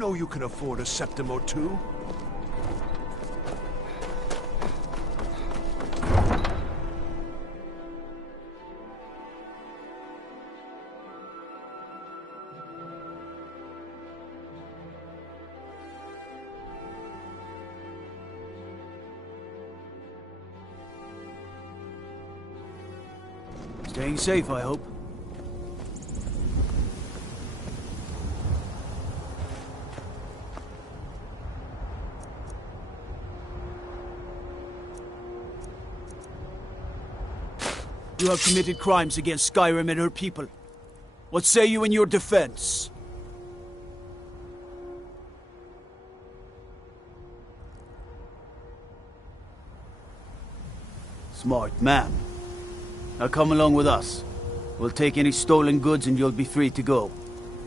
know you can afford a septim or two. Staying safe, I hope. You have committed crimes against Skyrim and her people. What say you in your defense? Smart man. Now come along with us. We'll take any stolen goods and you'll be free to go.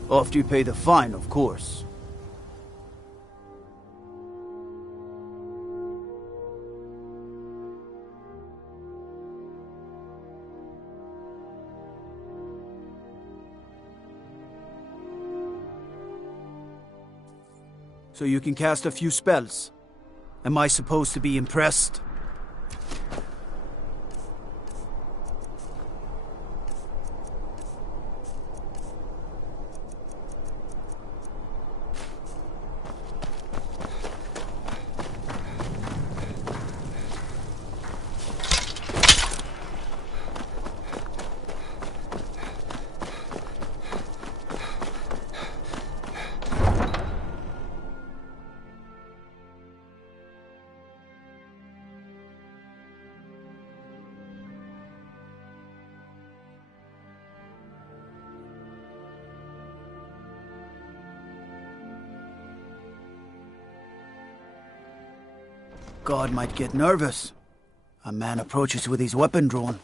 After you pay the fine, of course. So you can cast a few spells. Am I supposed to be impressed? God might get nervous. A man approaches with his weapon drawn.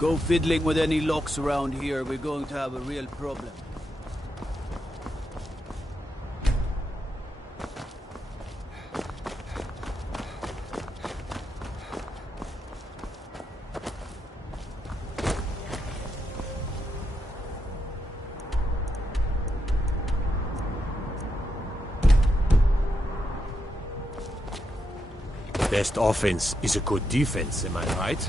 Go fiddling with any locks around here, we're going to have a real problem. Best offense is a good defense, am I right?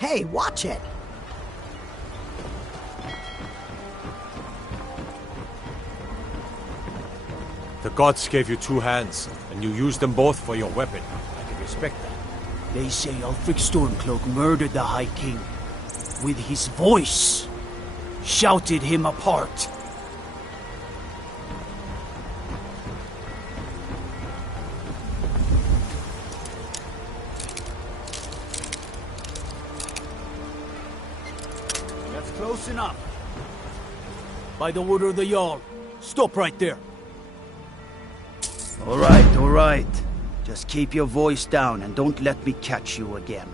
Hey, watch it! The gods gave you two hands, and you used them both for your weapon. I can respect that. They say Ulfric Stormcloak murdered the High King. With his voice. Shouted him apart. That's close enough. By the order of the Jarl, stop right there. All right. Just keep your voice down and don't let me catch you again.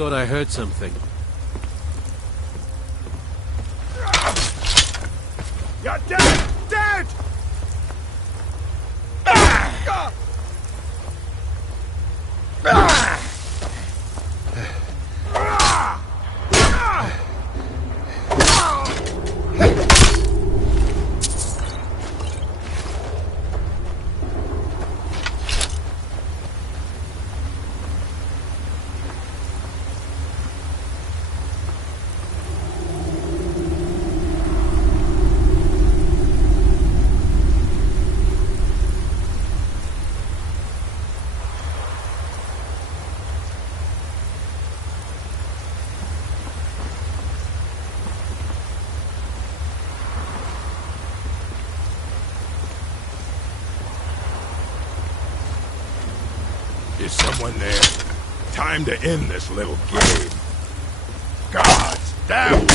thought I heard something. You're dead! Dead! Is someone there? Time to end this little game. Gods damn you!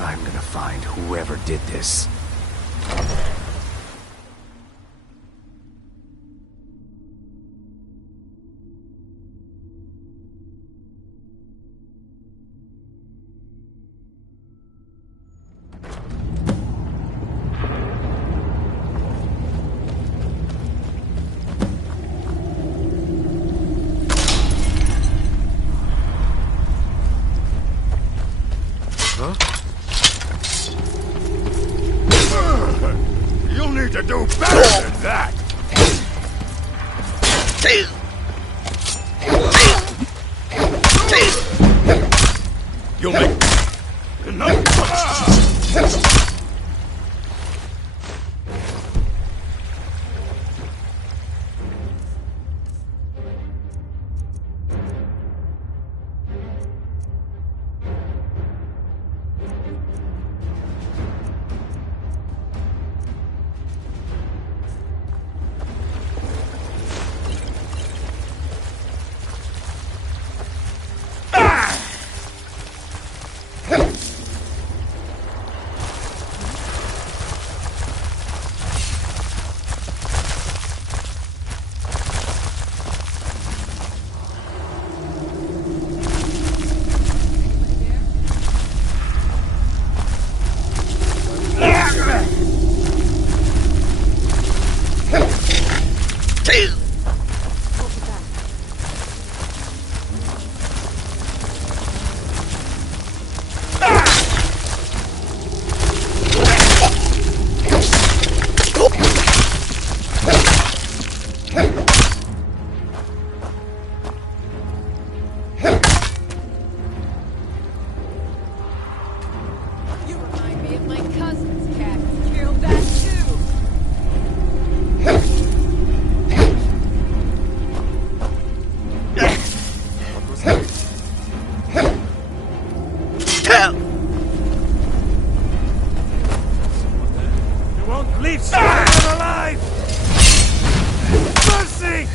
I'm gonna find whoever did this. You'll need to do better than that! You'll make enough. Leave Skyrim alive! Mercy!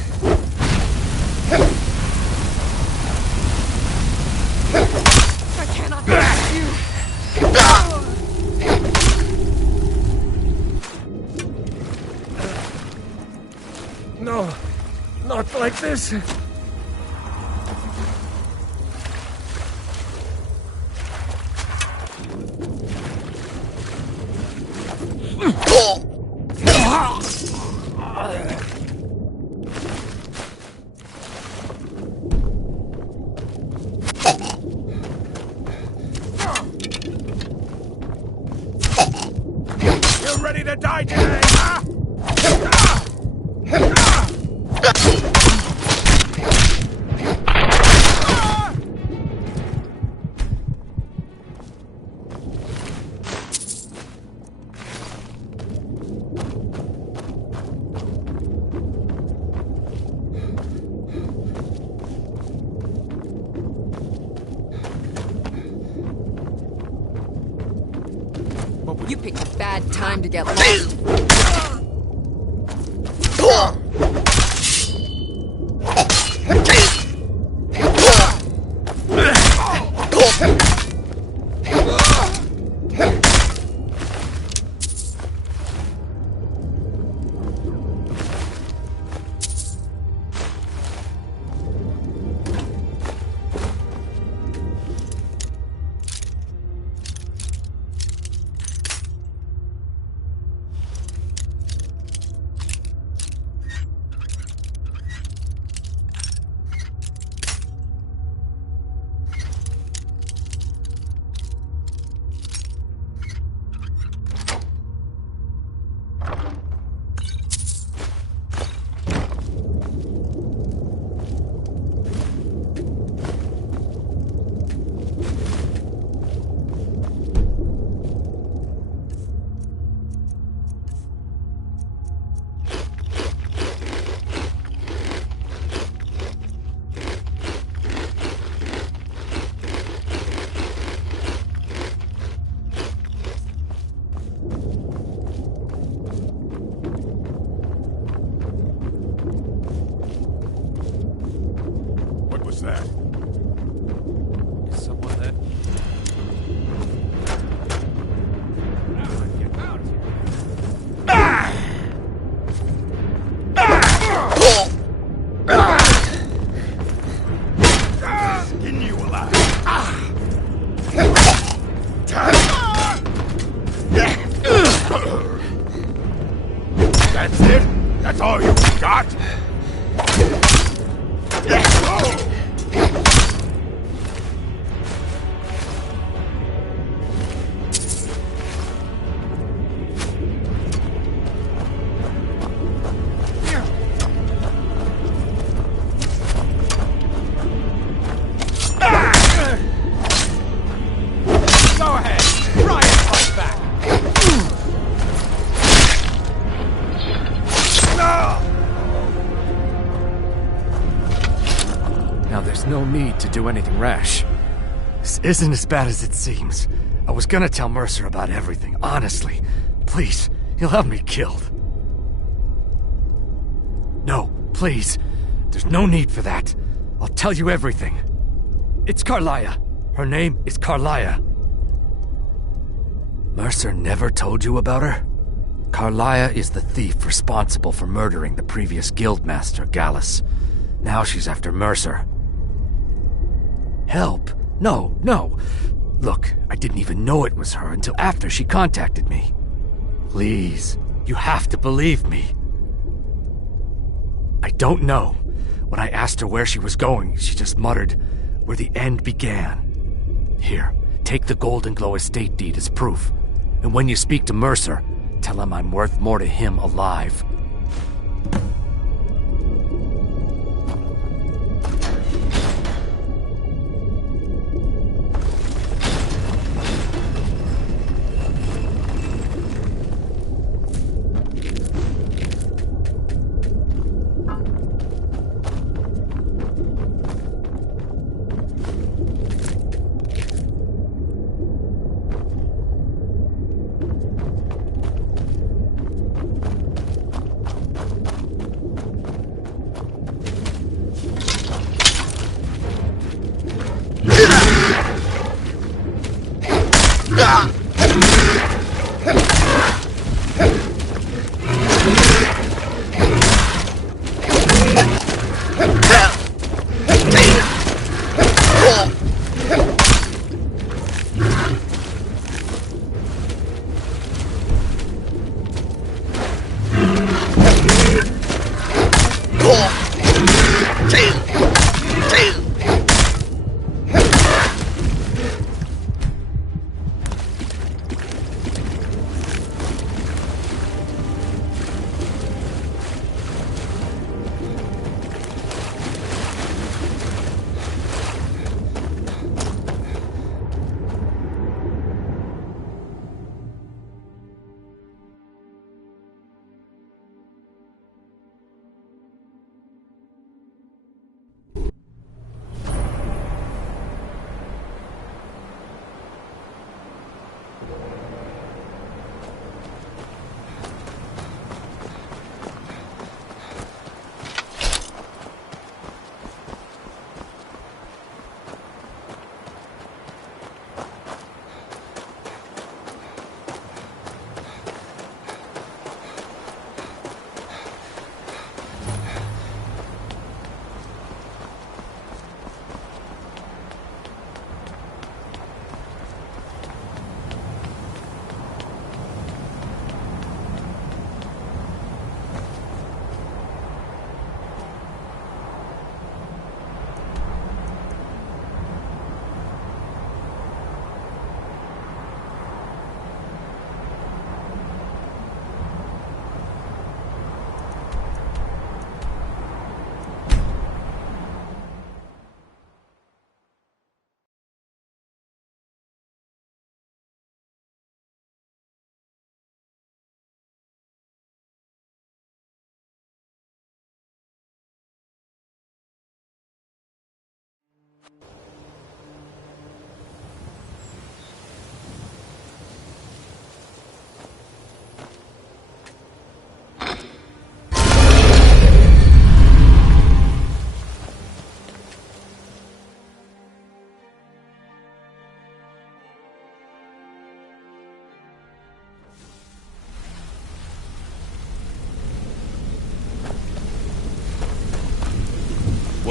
I cannot trust you! No, not like this. You're ready to die today, huh? You picked a bad time to get lost. What was that? Is someone there? Get out Skin you alive. That's it? That's all you got? Go ahead! Try and fight back! Now there's no need to do anything rash. This isn't as bad as it seems. I was gonna tell Mercer about everything, honestly. Please, he'll have me killed. No, please. There's no need for that. I'll tell you everything. It's Carlia. Her name is Carlia. Mercer never told you about her? Carlia is the thief responsible for murdering the previous guildmaster, Gallus. Now she's after Mercer. Help? No, no. Look, I didn't even know it was her until after she contacted me. Please, you have to believe me. I don't know. When I asked her where she was going, she just muttered, "Where the end began." Here, take the Golden Glow estate deed as proof. And when you speak to Mercer, tell him I'm worth more to him alive.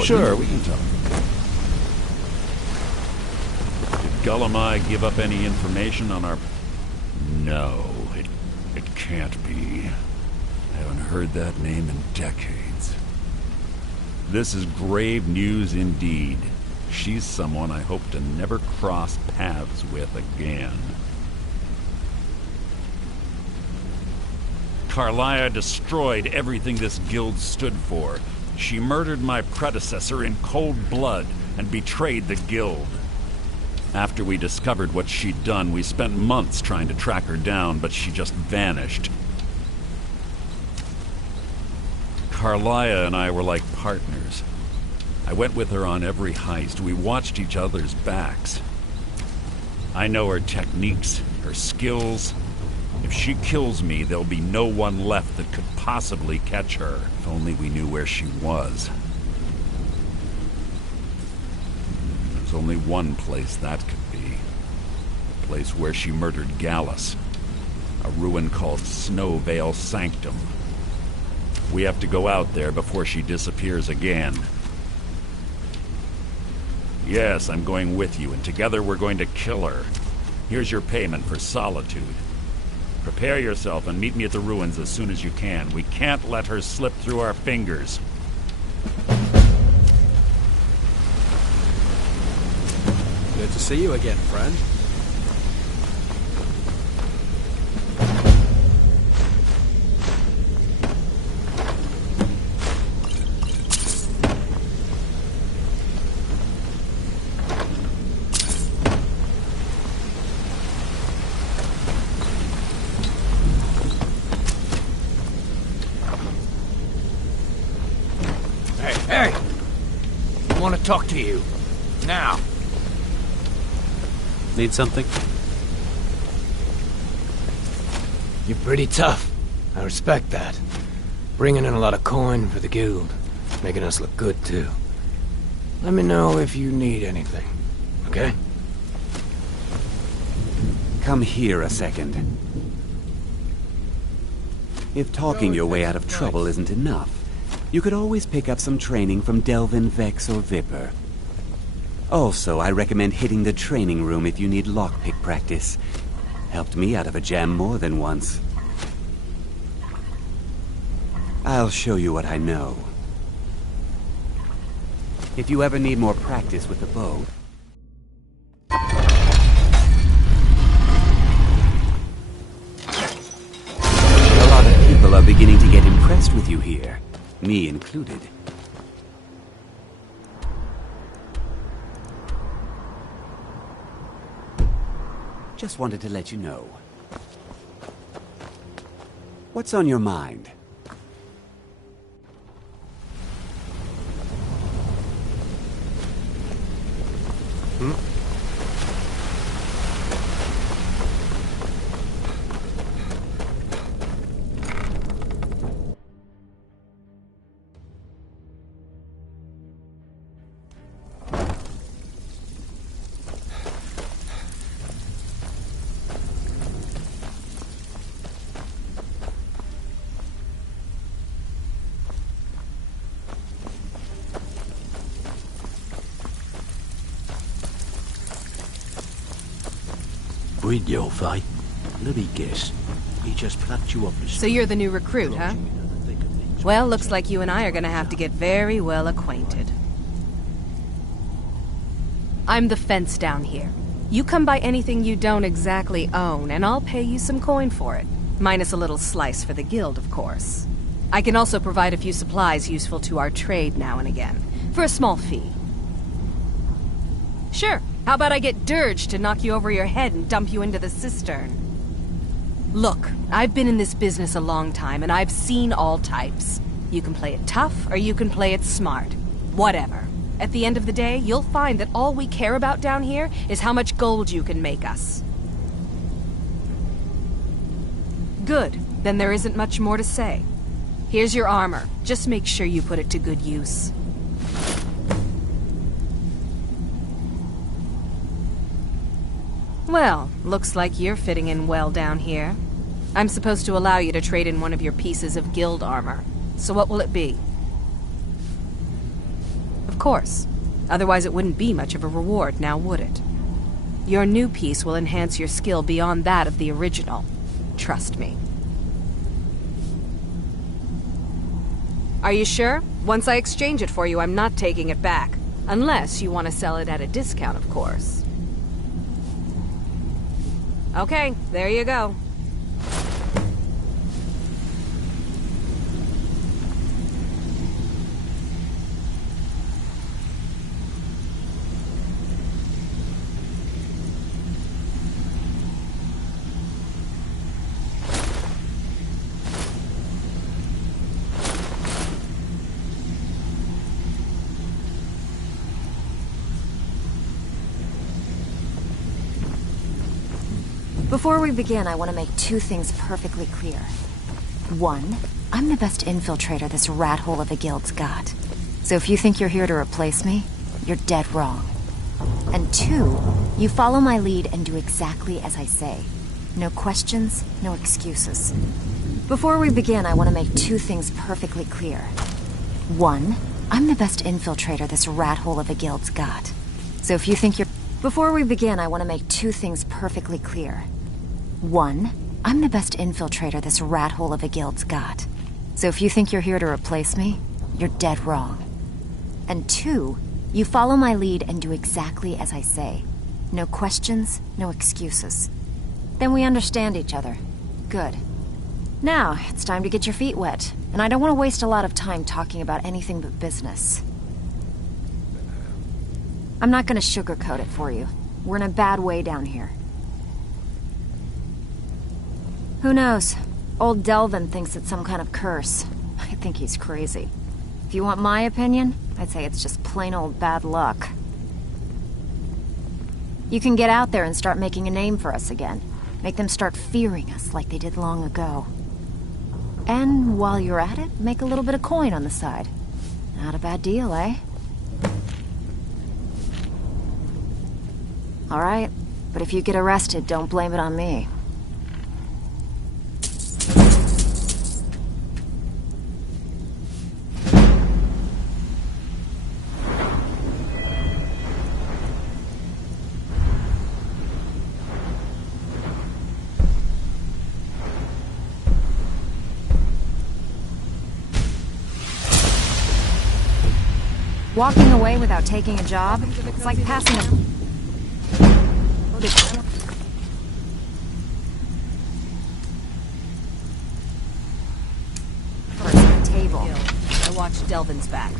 Sure, we can talk. Did Gullamai give up any information on our... No, it can't be. I haven't heard that name in decades. This is grave news indeed. She's someone I hope to never cross paths with again. Carlia destroyed everything this guild stood for. She murdered my predecessor in cold blood and betrayed the guild. After we discovered what she'd done, we spent months trying to track her down, but she just vanished. Carlia and I were like partners. I went with her on every heist. We watched each other's backs. I know her techniques, her skills. If she kills me, there'll be no one left that could possibly catch her. If only we knew where she was. There's only one place that could be. The place where she murdered Gallus. A ruin called Snowvale Sanctum. We have to go out there before she disappears again. Yes, I'm going with you, and together we're going to kill her. Here's your payment for solitude. Prepare yourself and meet me at the ruins as soon as you can. We can't let her slip through our fingers. Good to see you again, friend. Hey! I want to talk to you. Now. Need something? You're pretty tough. I respect that. Bringing in a lot of coin for the guild. Making us look good, too. Let me know if you need anything. Okay? Come here a second. If talking your way out of trouble isn't enough, you could always pick up some training from Delvin, Vex, or Viper. Also, I recommend hitting the training room if you need lockpick practice. Helped me out of a jam more than once. I'll show you what I know. If you ever need more practice with the bow... A lot of people are beginning to get impressed with you here. Me included. Just wanted to let you know. What's on your mind? With your fight. Let me guess. He just plucked you off the... So you're the new recruit, huh? Well, looks like you and I are gonna have to get very well acquainted. I'm the fence down here. You come by anything you don't exactly own, and I'll pay you some coin for it. Minus a little slice for the guild, of course. I can also provide a few supplies useful to our trade now and again, for a small fee. Sure. How about I get Dirge to knock you over your head and dump you into the cistern? Look, I've been in this business a long time, and I've seen all types. You can play it tough, or you can play it smart. Whatever. At the end of the day, you'll find that all we care about down here is how much gold you can make us. Good. Then there isn't much more to say. Here's your armor. Just make sure you put it to good use. Well, looks like you're fitting in well down here. I'm supposed to allow you to trade in one of your pieces of guild armor. So what will it be? Of course. Otherwise it wouldn't be much of a reward, now would it? Your new piece will enhance your skill beyond that of the original. Trust me. Are you sure? Once I exchange it for you, I'm not taking it back. Unless you want to sell it at a discount, of course. Okay, there you go. Before we begin, I want to make two things perfectly clear. One, I'm the best infiltrator this rat hole of a guild's got. So if you think you're here to replace me, you're dead wrong. And two, you follow my lead and do exactly as I say. No questions, no excuses. Before we begin, I want to make two things perfectly clear. One, I'm the best infiltrator this rat hole of a guild's got. So if you think you're... Before we begin, I want to make two things perfectly clear. One, I'm the best infiltrator this rat hole of a guild's got. So if you think you're here to replace me, you're dead wrong. And two, you follow my lead and do exactly as I say. No questions, no excuses. Then we understand each other. Good. Now, it's time to get your feet wet. And I don't want to waste a lot of time talking about anything but business. I'm not gonna sugarcoat it for you. We're in a bad way down here. Who knows? Old Delvin thinks it's some kind of curse. I think he's crazy. If you want my opinion, I'd say it's just plain old bad luck. You can get out there and start making a name for us again. Make them start fearing us like they did long ago. And while you're at it, make a little bit of coin on the side. Not a bad deal, eh? All right, but if you get arrested, don't blame it on me. Walking away without taking a job, it's like passing a... Table. I watched Delvin's back.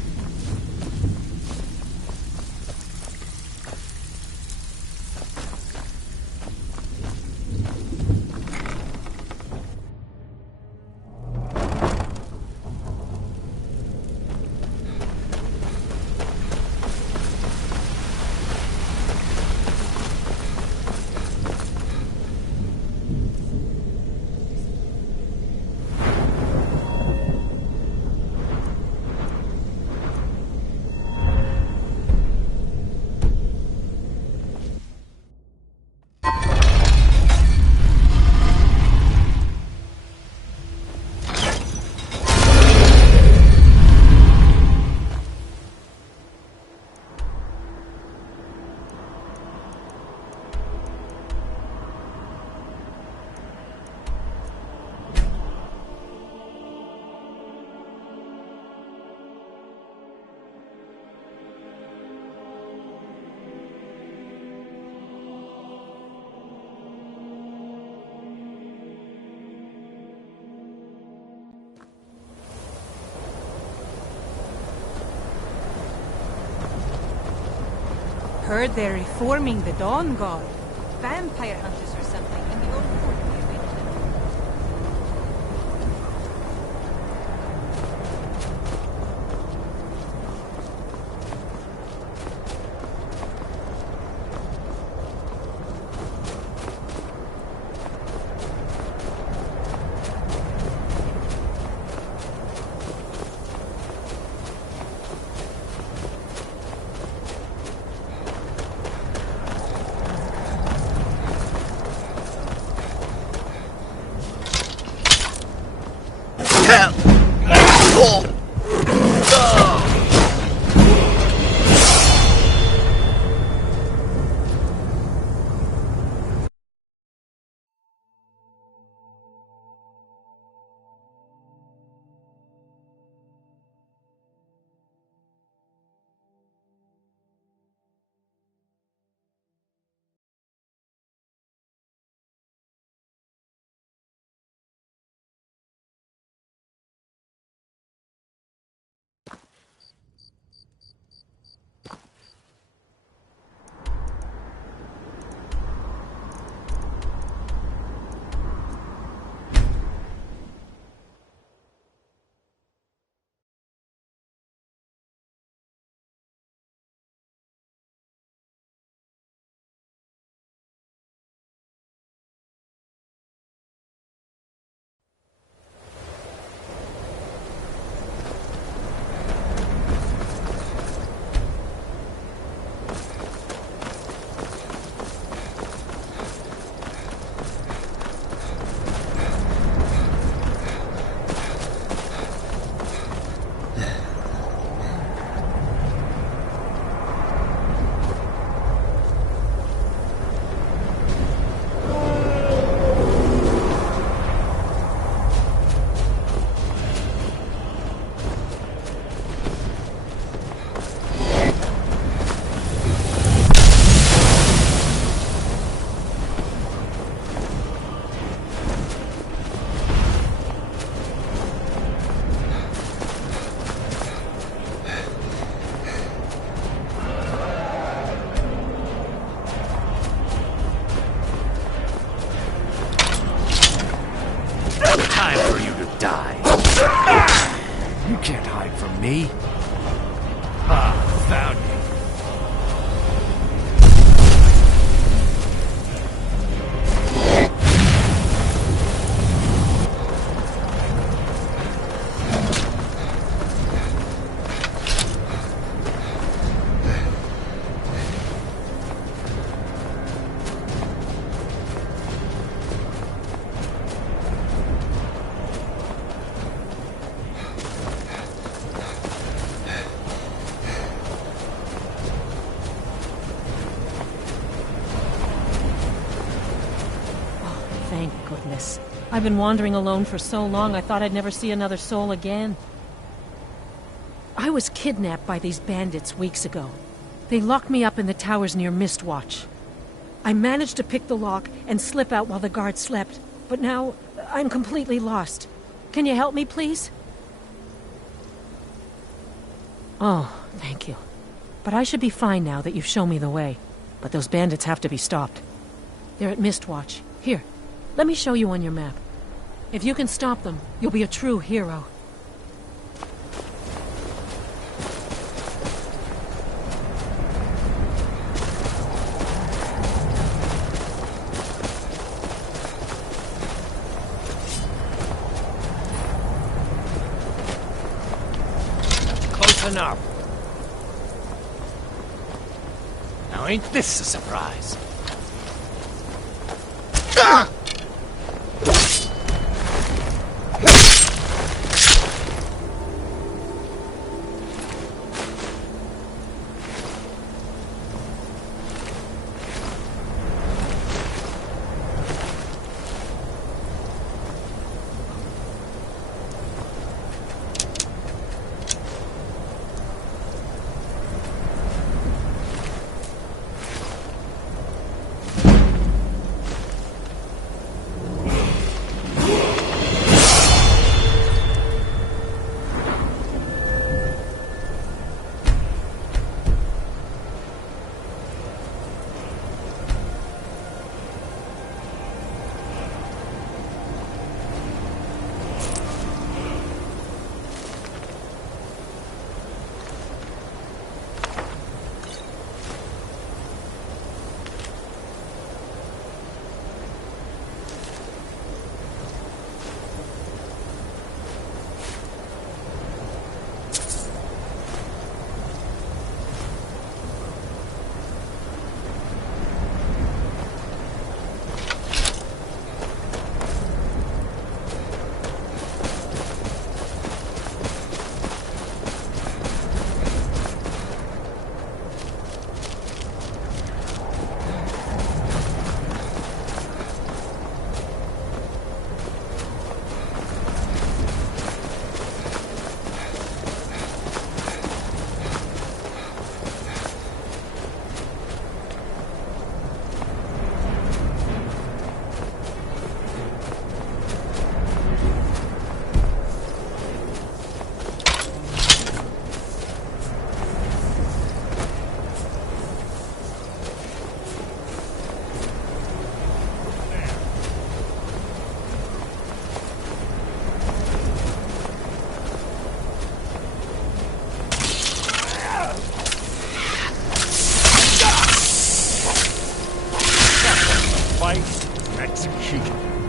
Heard they're reforming the Dawn God. Vampire hunters or something in the old fort. die. You can't hide from me. Found you. Thank goodness. I've been wandering alone for so long, I thought I'd never see another soul again. I was kidnapped by these bandits weeks ago. They locked me up in the towers near Mistwatch. I managed to pick the lock and slip out while the guards slept, but now I'm completely lost. Can you help me, please? Oh, thank you. But I should be fine now that you've shown me the way. But those bandits have to be stopped. They're at Mistwatch. Here, let me show you on your map. If you can stop them, you'll be a true hero. Close enough. Now ain't this a surprise?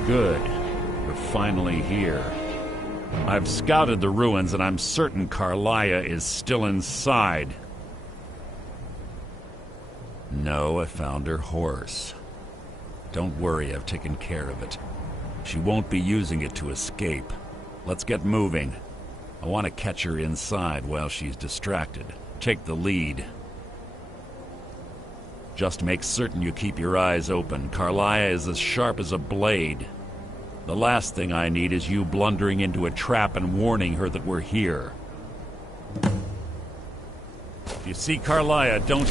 Good. We're finally here. I've scouted the ruins and I'm certain Carlia is still inside. No, I found her horse. Don't worry, I've taken care of it. She won't be using it to escape. Let's get moving. I want to catch her inside while she's distracted. Take the lead. Just make certain you keep your eyes open. Carlia is as sharp as a blade. The last thing I need is you blundering into a trap and warning her that we're here. If you see Carlia, don't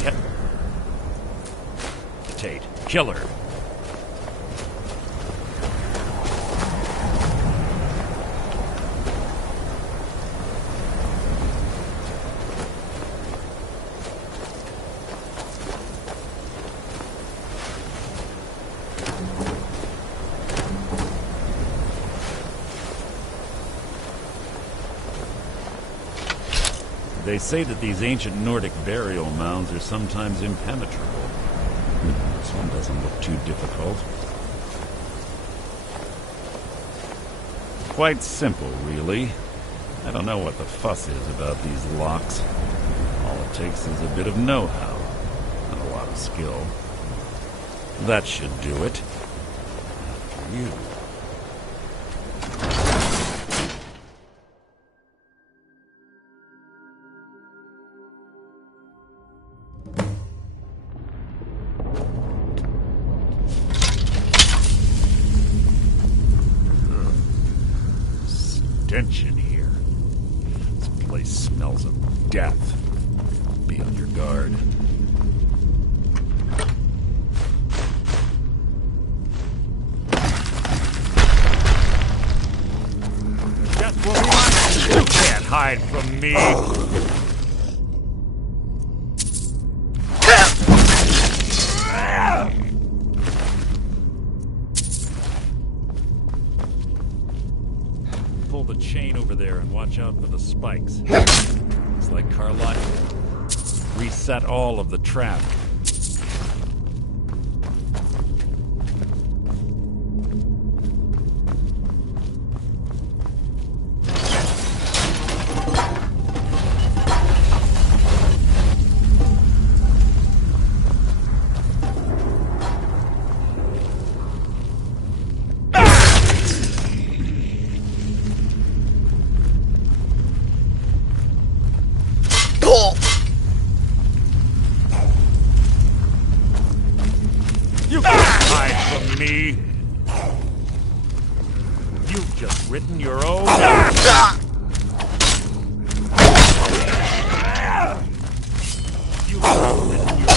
hesitate. Kill her. They say that these ancient Nordic burial mounds are sometimes impenetrable. This one doesn't look too difficult. Quite simple, really. I don't know what the fuss is about these locks. All it takes is a bit of know-how, and a lot of skill. That should do it. After you. Stench in here. This place smells of death. Be on your guard. You can't hide from me! Pull the chain over there and watch out for the spikes. It's like Carlisle. Reset all of the traffic. You can't hide from me. You've just written your own. You've written your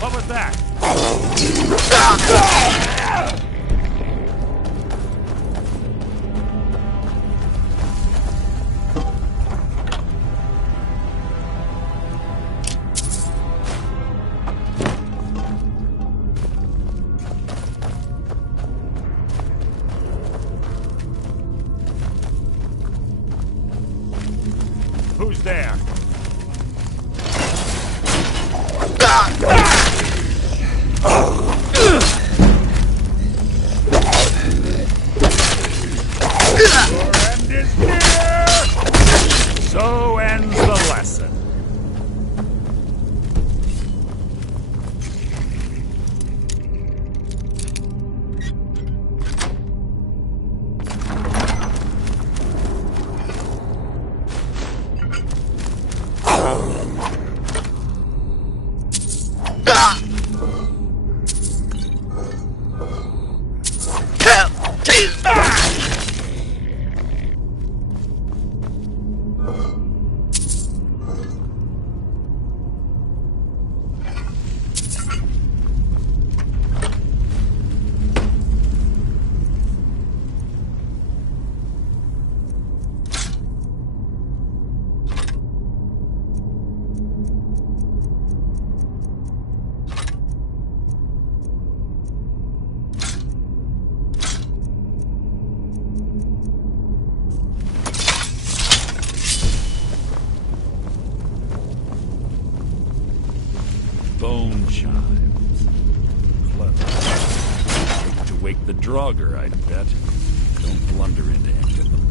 What was that? Who's there? Your end is near! So ends the lesson. Bone chimes. Clever. To wake the Draugr, I'd bet. Don't blunder into any of them.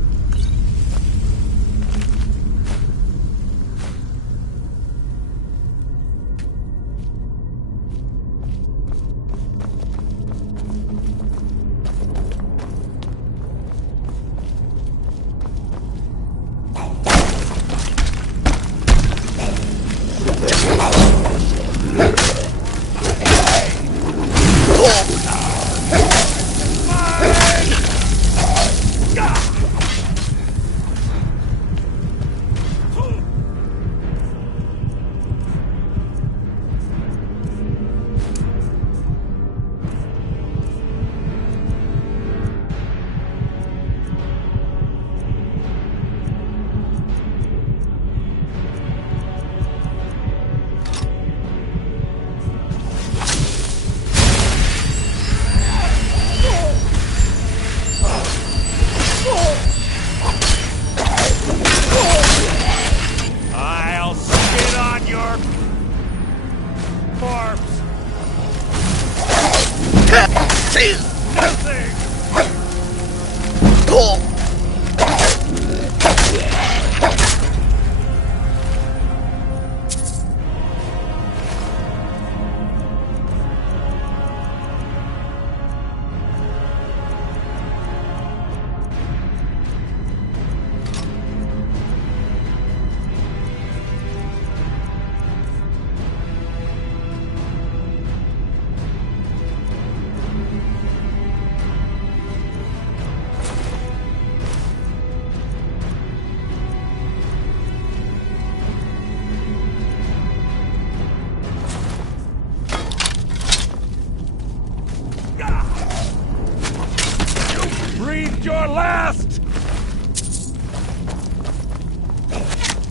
Breathe your last!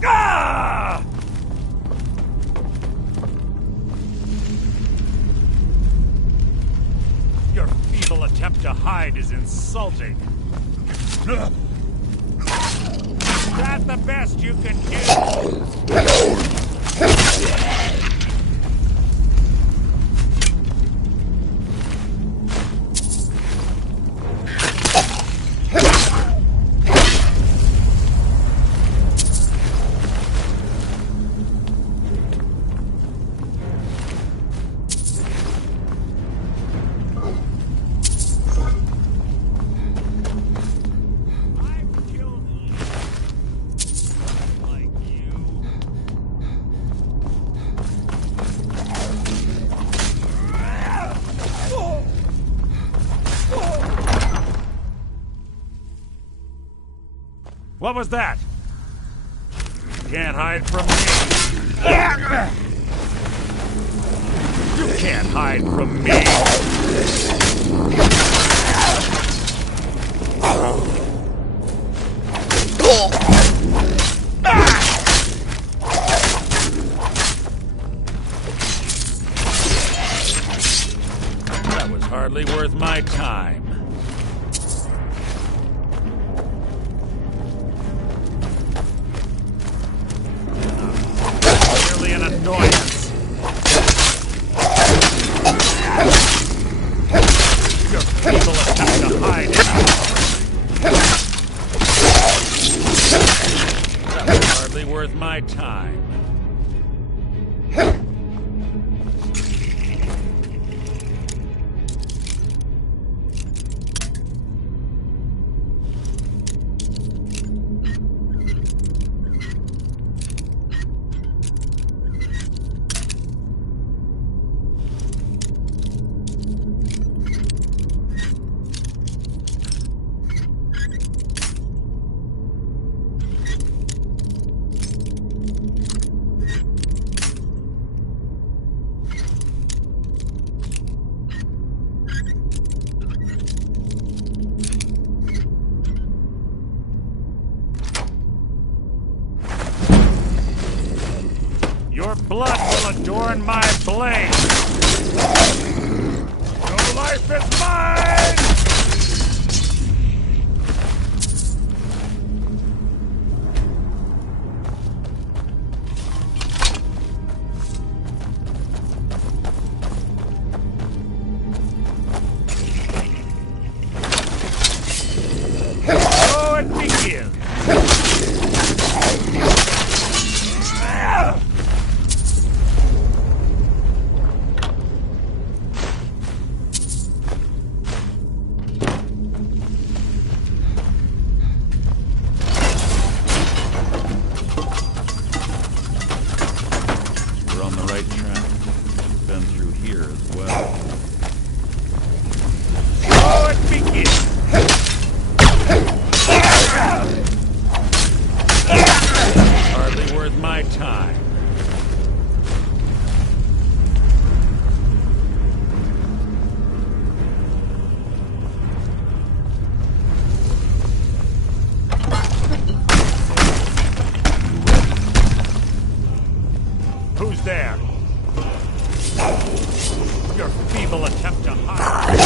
Ah! Your feeble attempt to hide is insulting. That's the best you can do. What was that? You can't hide from me. You can't hide from me. That was hardly worth my time. An annoyance. Your people attempt to hide it. That was hardly worth my time. Your blood will adorn my blade! Your life is mine! So it begins! Who's there? Your feeble attempt to hide.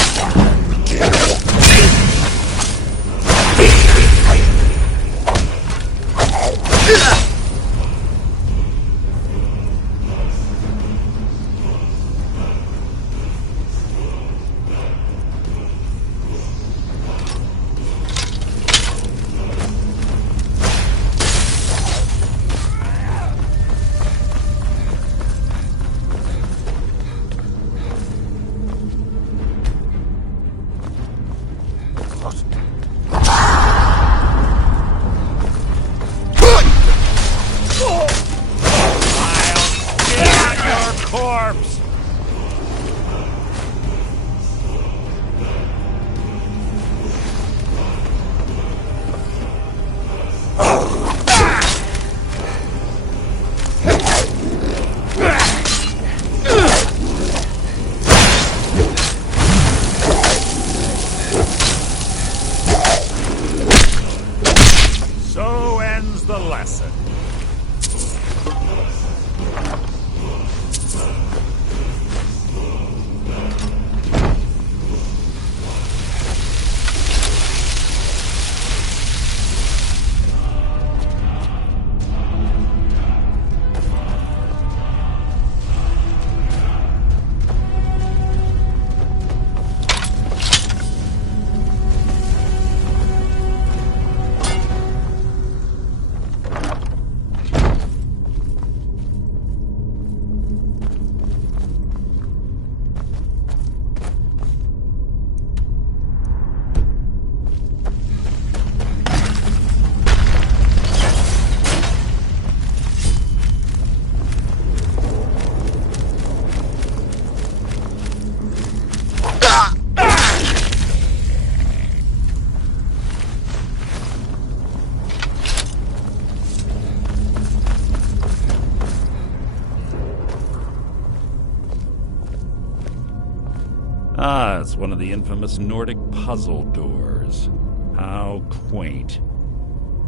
Ah, it's one of the infamous Nordic puzzle doors. How quaint.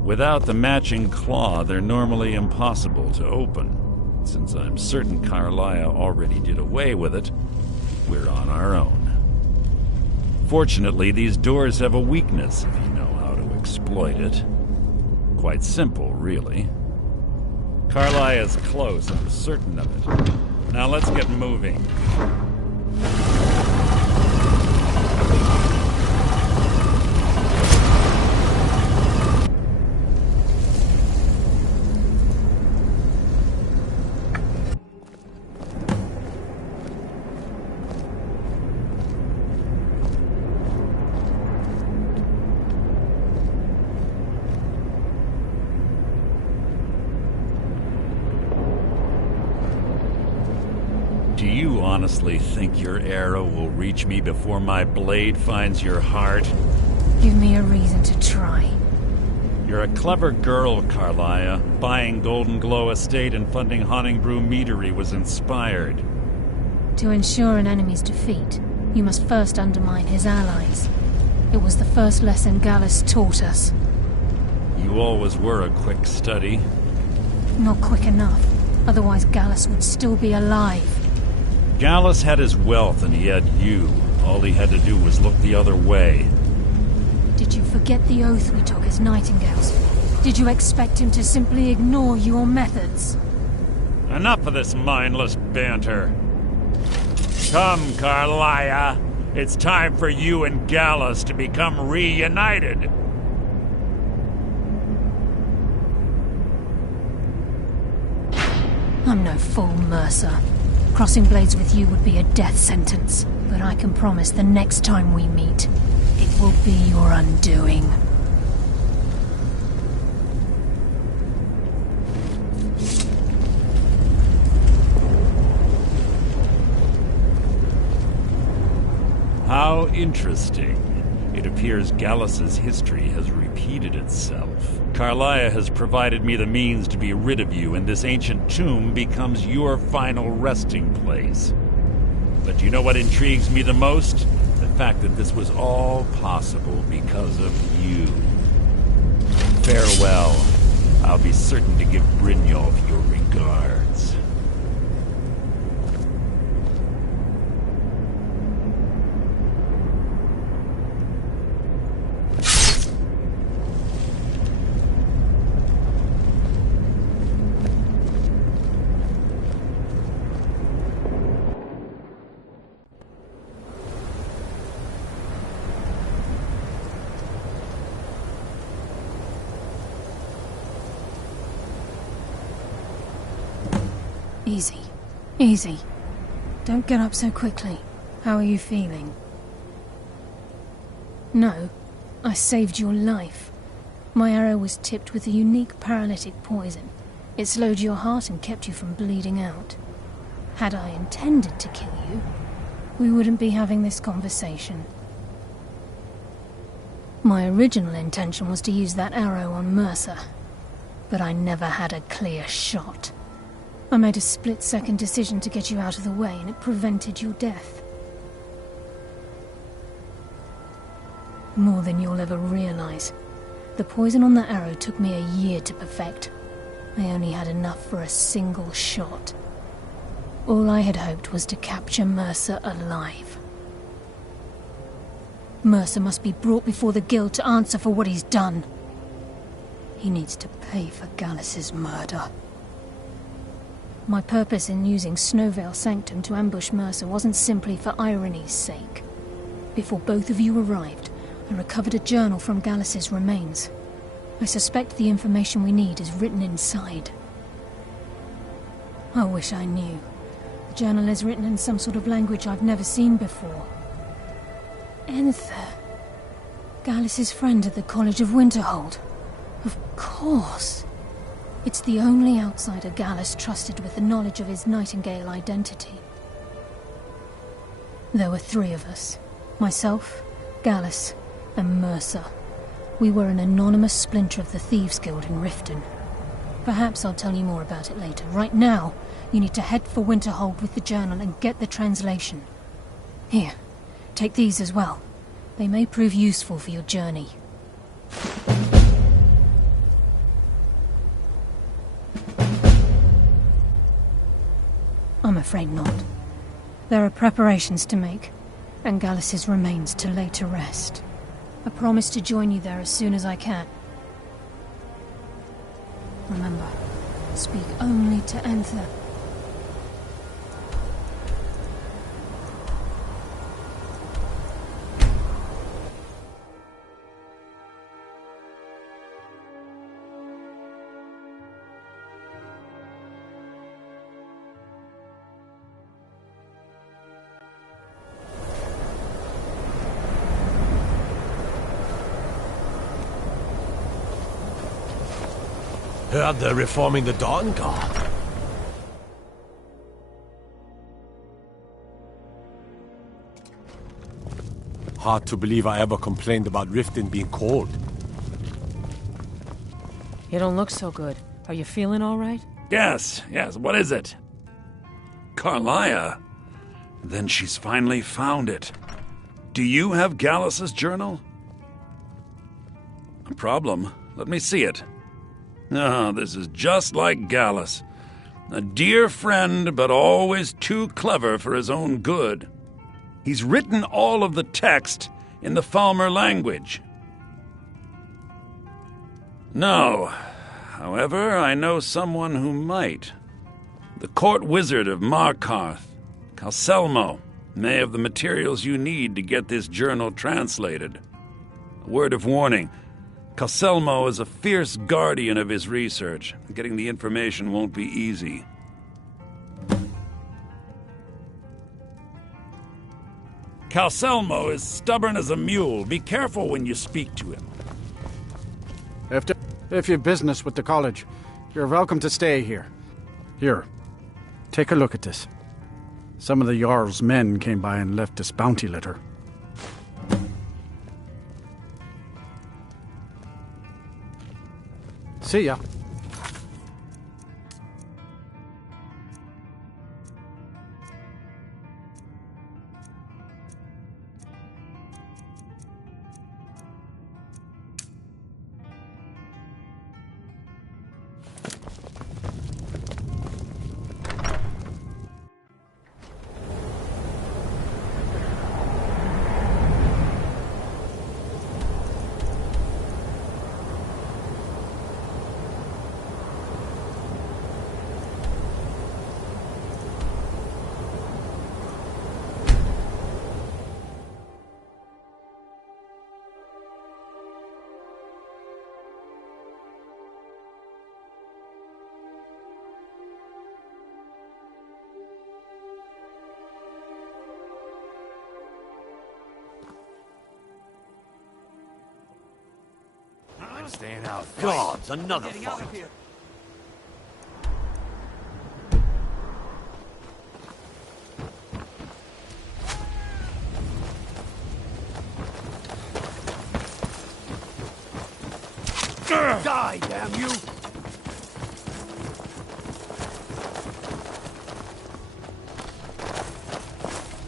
Without the matching claw, they're normally impossible to open. Since I'm certain Carlia already did away with it, we're on our own. Fortunately, these doors have a weakness if you know how to exploit it. Quite simple, really. Carlia is close, I'm certain of it. Now let's get moving. Do you honestly think your arrow will reach me before my blade finds your heart? Give me a reason to try. You're a clever girl, Carlia. Buying Golden Glow Estate and funding Honningbrew Meadery was inspired. To ensure an enemy's defeat, you must first undermine his allies. It was the first lesson Gallus taught us. You always were a quick study. Not quick enough. Otherwise Gallus would still be alive. Gallus had his wealth and he had you. All he had to do was look the other way. Did you forget the oath we took as Nightingales? Did you expect him to simply ignore your methods? Enough of this mindless banter. Come, Carlia. It's time for you and Gallus to become reunited. I'm no fool, Mercer. Crossing blades with you would be a death sentence, but I can promise the next time we meet, it will be your undoing. How interesting. It appears Gallus's history has repeated itself. Carlia has provided me the means to be rid of you, and this ancient tomb becomes your final resting place. But you know what intrigues me the most? The fact that this was all possible because of you. Farewell. I'll be certain to give Brynjolf your regards. Easy. Easy. Don't get up so quickly. How are you feeling? No. I saved your life. My arrow was tipped with a unique paralytic poison. It slowed your heart and kept you from bleeding out. Had I intended to kill you, we wouldn't be having this conversation. My original intention was to use that arrow on Mercer, but I never had a clear shot. I made a split-second decision to get you out of the way, and it prevented your death. More than you'll ever realize. The poison on that arrow took me a year to perfect. I only had enough for a single shot. All I had hoped was to capture Mercer alive. Mercer must be brought before the Guild to answer for what he's done. He needs to pay for Gallus's murder. My purpose in using Snowvale Sanctum to ambush Mercer wasn't simply for irony's sake. Before both of you arrived, I recovered a journal from Gallus's remains. I suspect the information we need is written inside. I wish I knew. The journal is written in some sort of language I've never seen before. Enther. Gallus's friend at the College of Winterhold. Of course. It's the only outsider Gallus trusted with the knowledge of his Nightingale identity. There were 3 of us. Myself, Gallus, and Mercer. We were an anonymous splinter of the Thieves' Guild in Riften. Perhaps I'll tell you more about it later. Right now, you need to head for Winterhold with the journal and get the translation. Here, Take these as well. They may prove useful for your journey. I'm afraid not. There are preparations to make, and Gallus's remains to lay to rest. I promise to join you there as soon as I can. Remember, speak only to Anther. Heard they're reforming the Dawn Guard. Hard to believe I ever complained about Riften being cold. You don't look so good. Are you feeling all right? Yes, what is it? Carlia? Then she's finally found it. Do you have Gallus's journal? A problem? Let me see it. Oh, this is just like Gallus. A dear friend, but always too clever for his own good. He's written all of the text in the Falmer language. No. However, I know someone who might. The court wizard of Markarth, Calselmo, may have the materials you need to get this journal translated. A word of warning. Calselmo is a fierce guardian of his research. Getting the information won't be easy. Calselmo is stubborn as a mule. Be careful when you speak to him. If you've business with the college, you're welcome to stay here. Here, take a look at this. Some of the Jarl's men came by and left this bounty letter. See ya. I'm staying out. Gods, another fight. Die, damn you!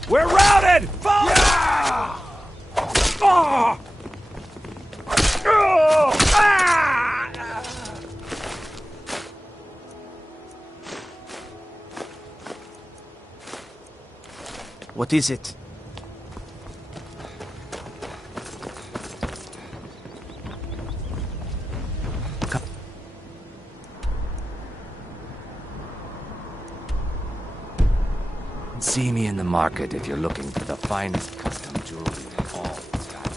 We're routed! Fall! Yeah! Oh! What is it? See me in the market if you're looking for the finest custom jewelry in all of Skyrim.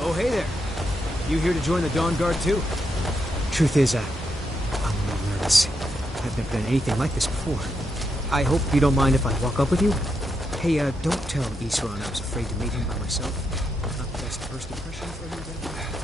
Oh, hey there. You here to join the Dawn Guard, too? Truth is, I'm a little nervous. I've never done anything like this before. I hope you don't mind if I walk up with you? Hey, don't tell Isran I was afraid to meet him by myself. Not the best first impression for him, I guess.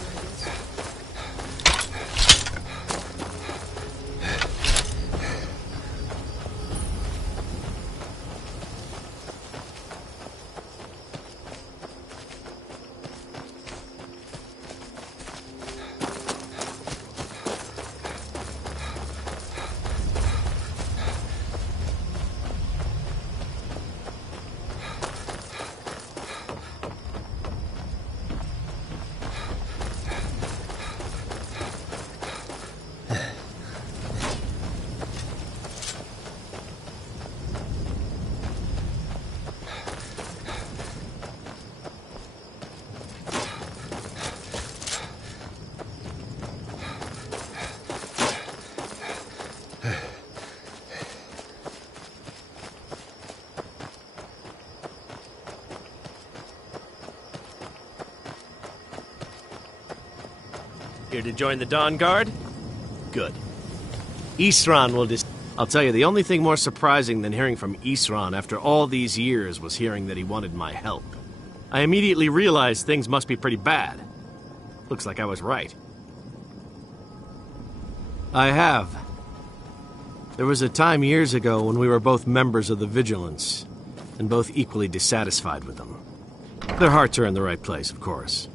Here to join the Dawn Guard? Good. Isran will I'll tell you, the only thing more surprising than hearing from Isran after all these years was hearing that he wanted my help. I immediately realized things must be pretty bad. Looks like I was right. I have. There was a time years ago when we were both members of the Vigilance, and both equally dissatisfied with them. Their hearts are in the right place, of course,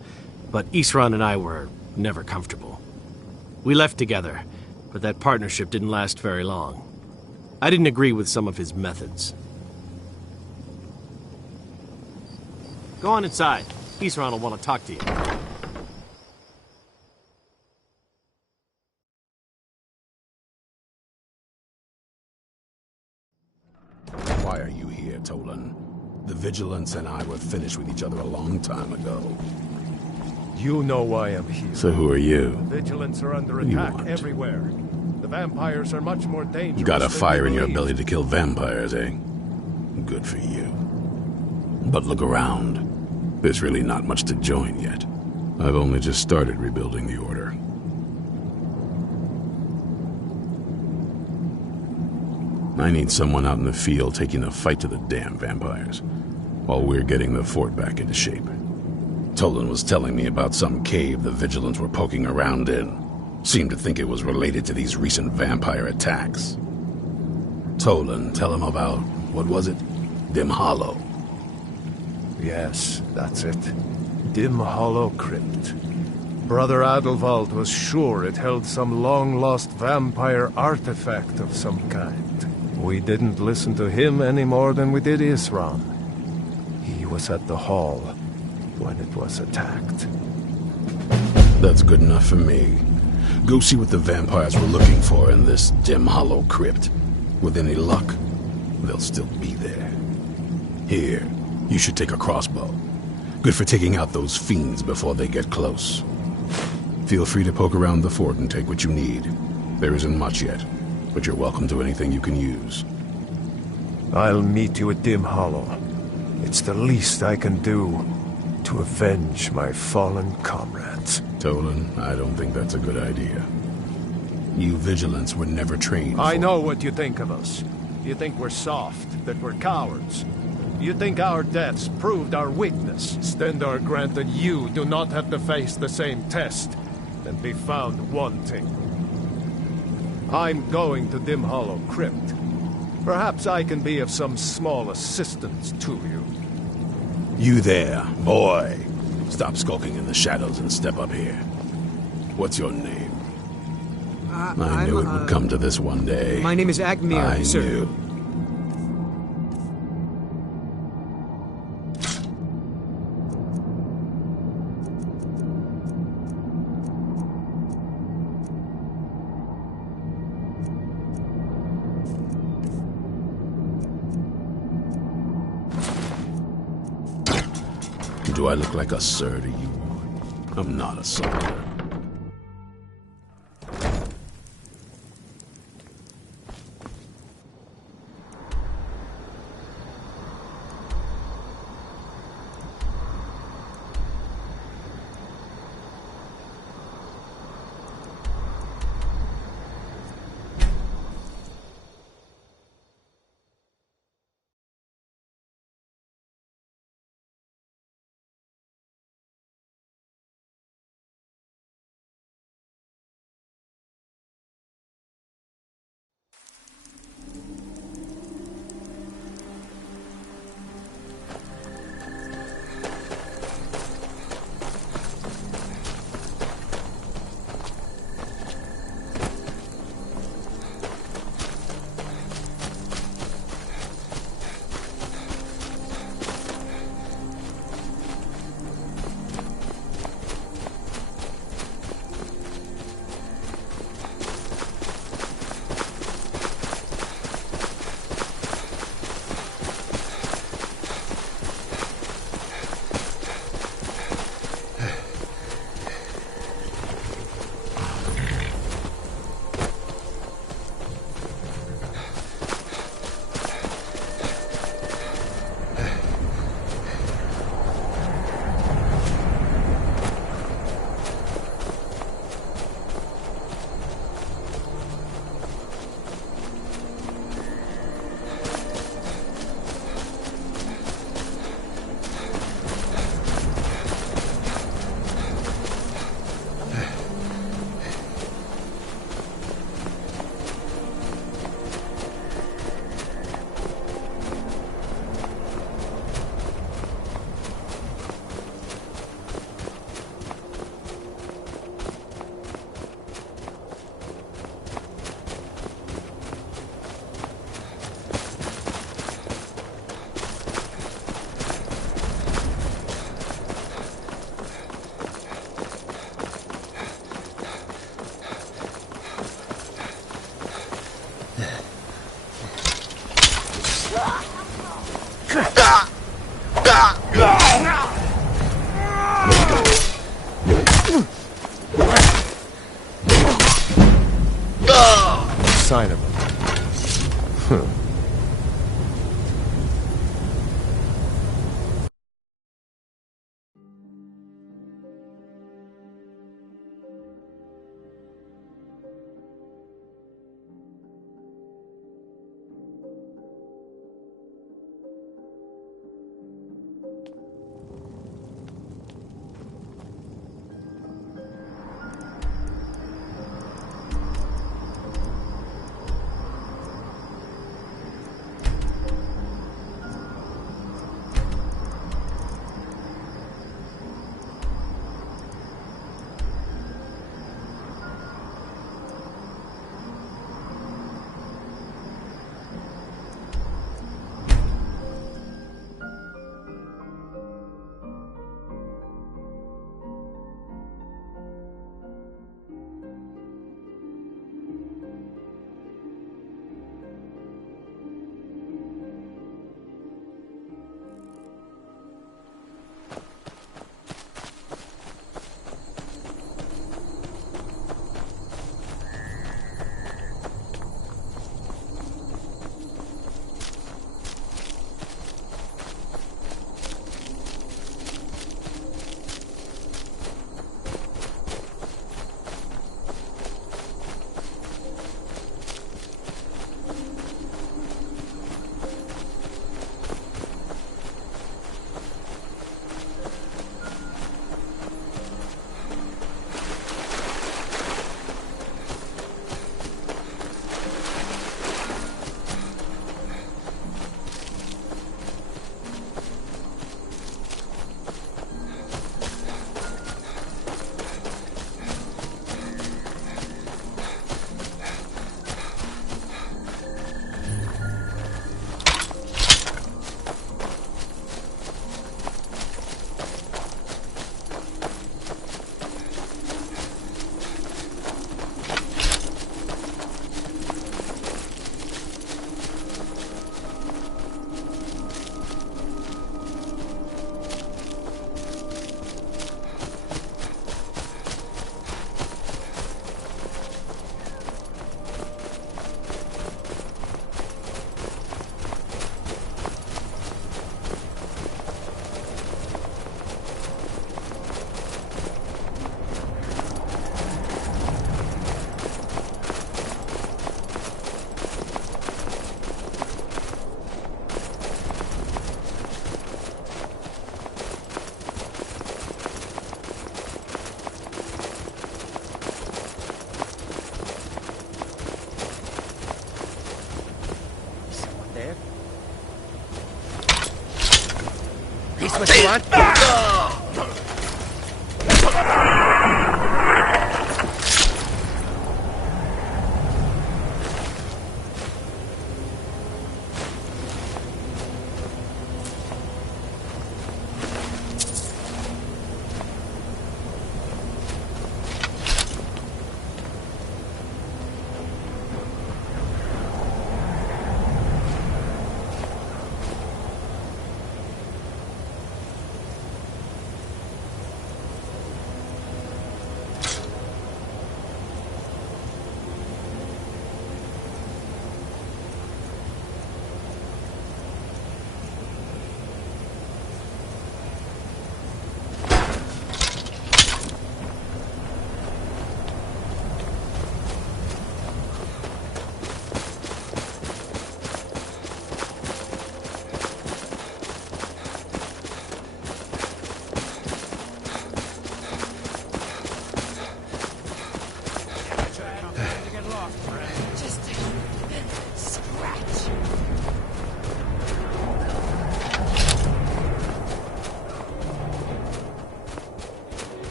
but Isran and I were never comfortable. We left together, but that partnership didn't last very long. I didn't agree with some of his methods. Go on inside. Isran will want to talk to you. Why are you here, Tolan? The Vigilance and I were finished with each other a long time ago. You know why I'm here. So who are you? Vigilants are under What do you attack want? everywhere. The vampires are much more dangerous. You got a than fire in your believe. belly to kill vampires, eh? Good for you. But look around. There's really not much to join yet. I've only just started rebuilding the Order. I need someone out in the field taking the fight to the damn vampires, while we're getting the fort back into shape. Tolan was telling me about some cave the Vigilants were poking around in. Seemed to think it was related to these recent vampire attacks. Tolan, tell him about, what was it? Dim Hollow. Yes, that's it. Dim Hollow Crypt. Brother Adelwald was sure it held some long-lost vampire artifact of some kind. We didn't listen to him any more than we did Isran. He was at the hall when it was attacked. That's good enough for me. Go see what the vampires were looking for in this Dim Hollow Crypt. With any luck, they'll still be there. Here, you should take a crossbow. Good for taking out those fiends before they get close. Feel free to poke around the fort and take what you need. There isn't much yet, but you're welcome to anything you can use. I'll meet you at Dim Hollow. It's the least I can do to avenge my fallen comrades. Tolan, I don't think that's a good idea. You Vigilants were never trained I know what you think of us. You think we're soft, that we're cowards. You think our deaths proved our weakness. Stendarr granted you do not have to face the same test and be found wanting. I'm going to Dim Hollow Crypt. Perhaps I can be of some small assistance to you. You there, boy. Stop skulking in the shadows and step up here. What's your name? I knew it would come to this one day. My name is Agmir, I sir. knew. Do I look like a sir to you? I'm not a soldier. That's what you want?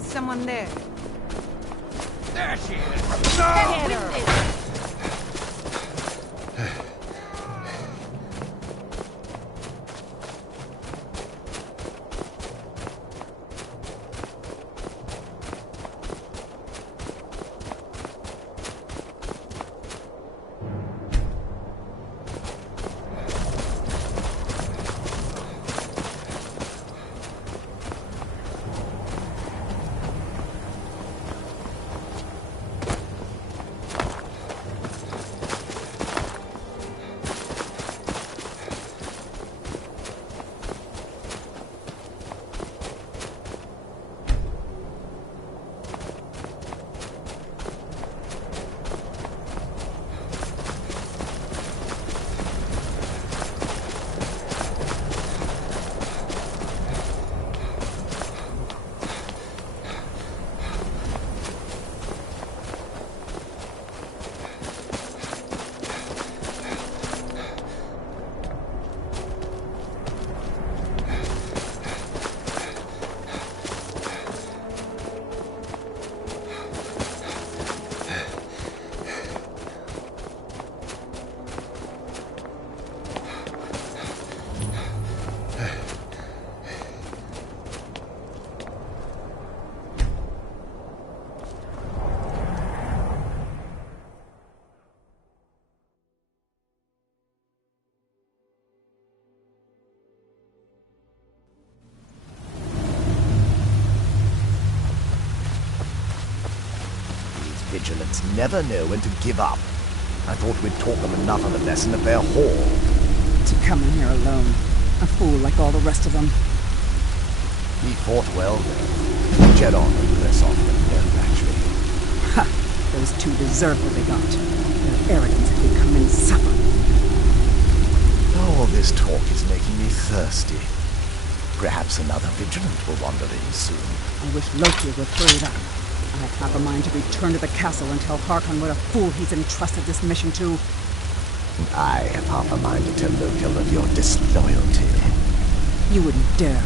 Someone there. There she is. Vigilants never know when to give up. I thought we'd taught them enough of a lesson at their hall. To come in here alone. A fool like all the rest of them. He fought well, though. Jet on and press off them, no match for him. Ha! Those two deserve what they got. Their arrogance had become insufferable. All this talk is making me thirsty. Perhaps another vigilant will wander in soon. I wish Loki would hurry up. I have half a mind to return to the castle and tell Harkon what a fool he's entrusted this mission to. And I have half a mind to tell Loki of your disloyalty. You wouldn't dare.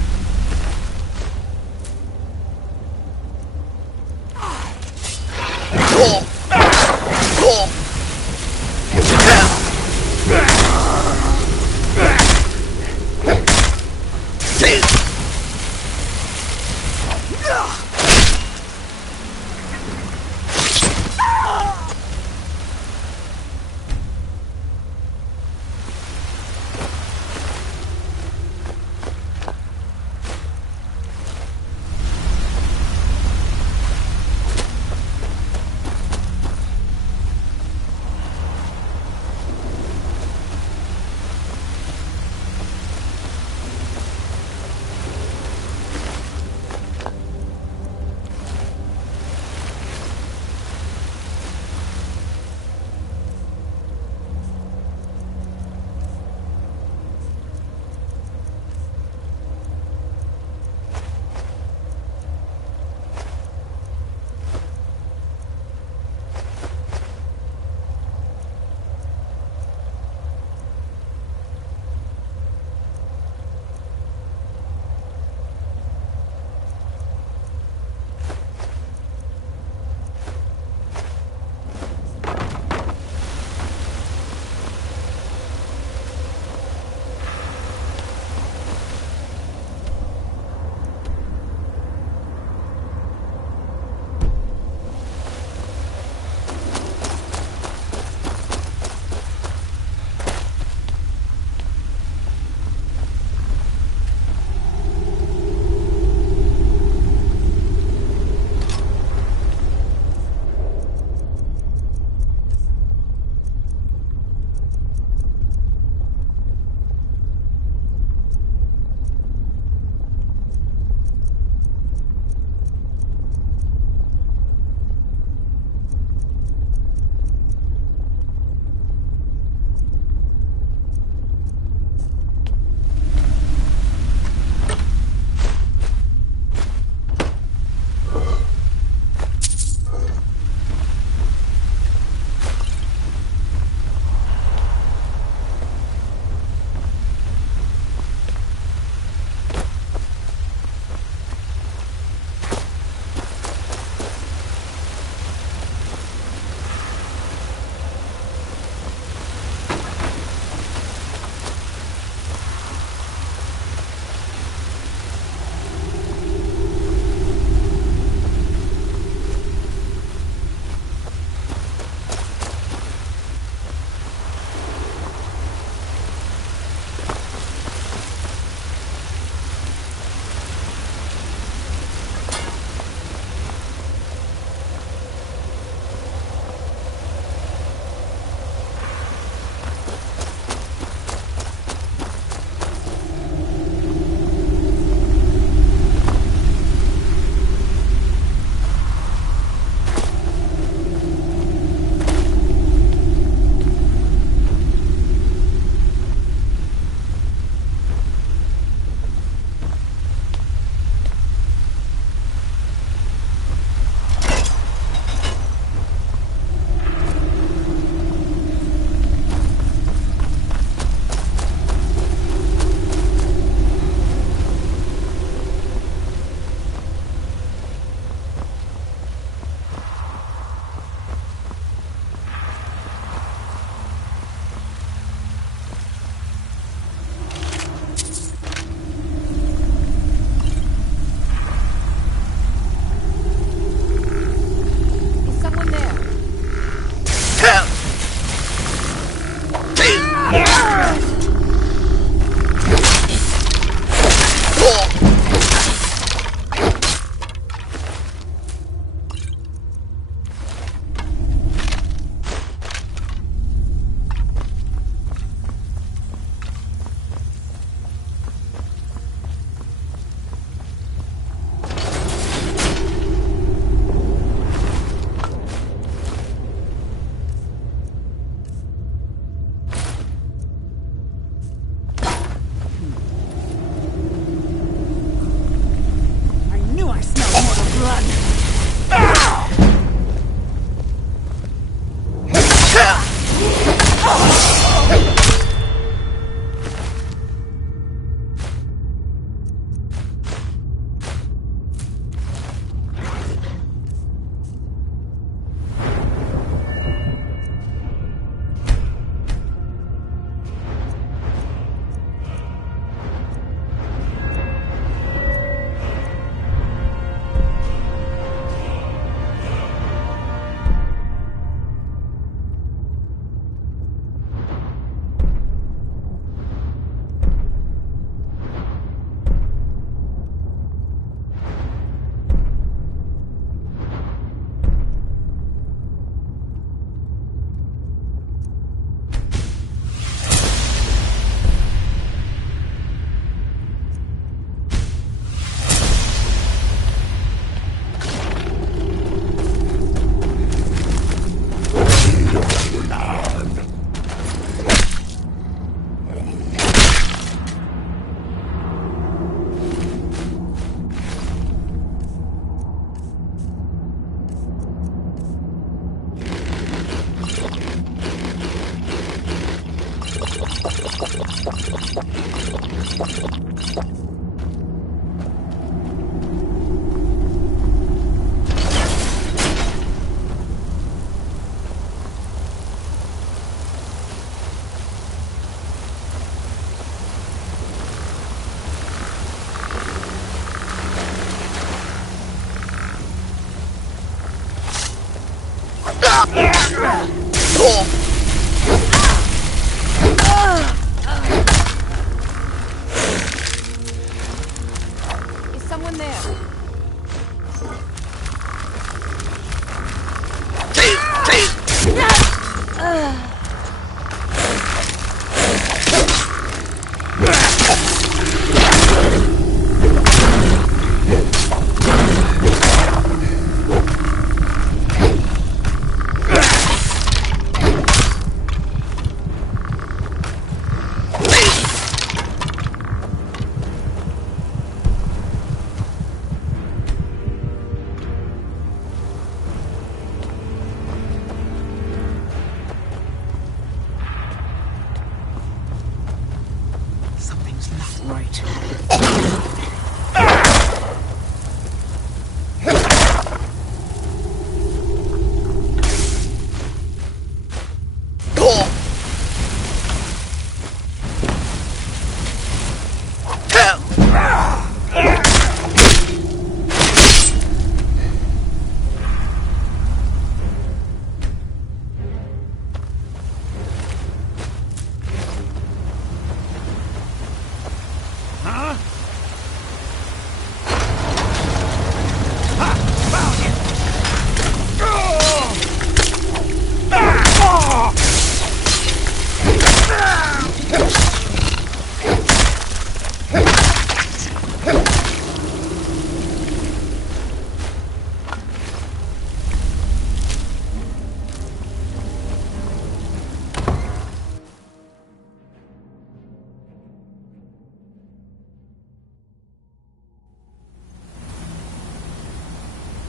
Is someone there?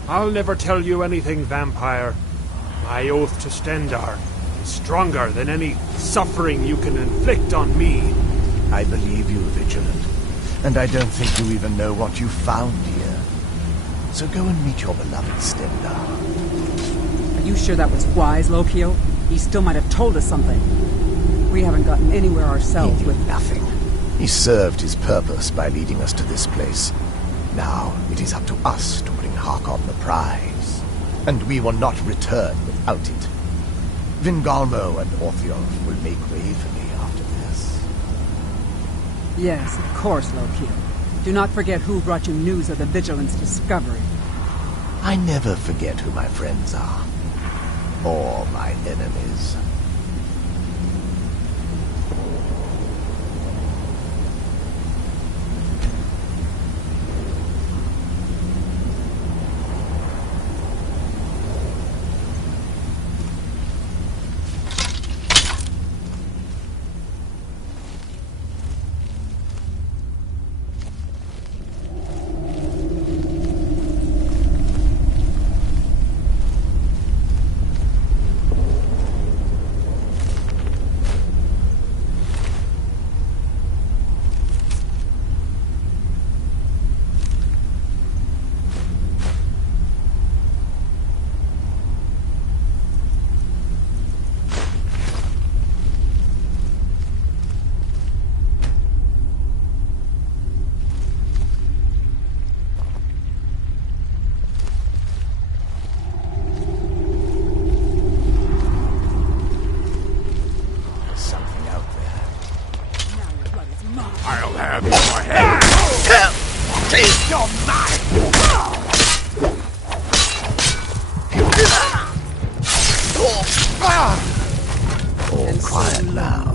I'll never tell you anything, vampire. My oath to Stendar is stronger than any suffering you can inflict on me. I believe you, Vigilant. And I don't think you even know what you found here. So go and meet your beloved Stendar. Are you sure that was wise, Lokio? He still might have told us something. We haven't gotten anywhere ourselves with nothing. He served his purpose by leading us to this place. Now it is up to us to bring Harkon the prize. And we will not return without it. Vingalmo and Orthiof will make way for me after this. Yes, of course, Lokio. Do not forget who brought you news of the Vigilance discovery. I never forget who my friends are. Or my enemies. I'll have your head. You're mine! All quiet now.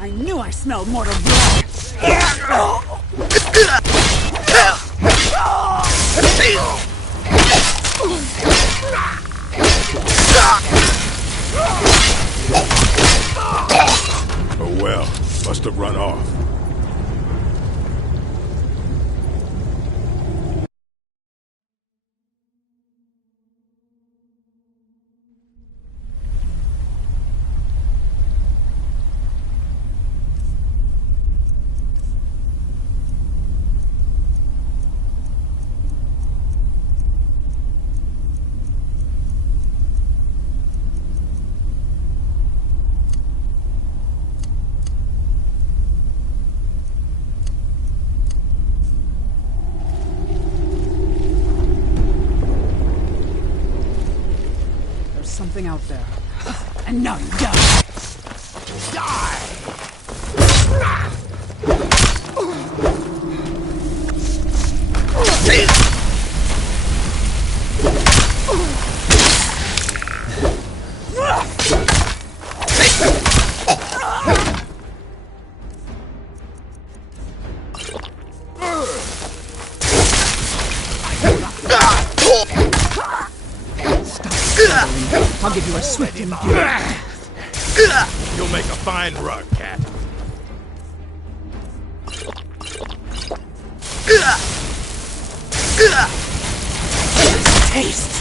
I knew I smelled mortal blood! Oh well, must have run off. Something out there. And now you die! Die! I'll give you a swift and You'll make a fine rug, cat. taste!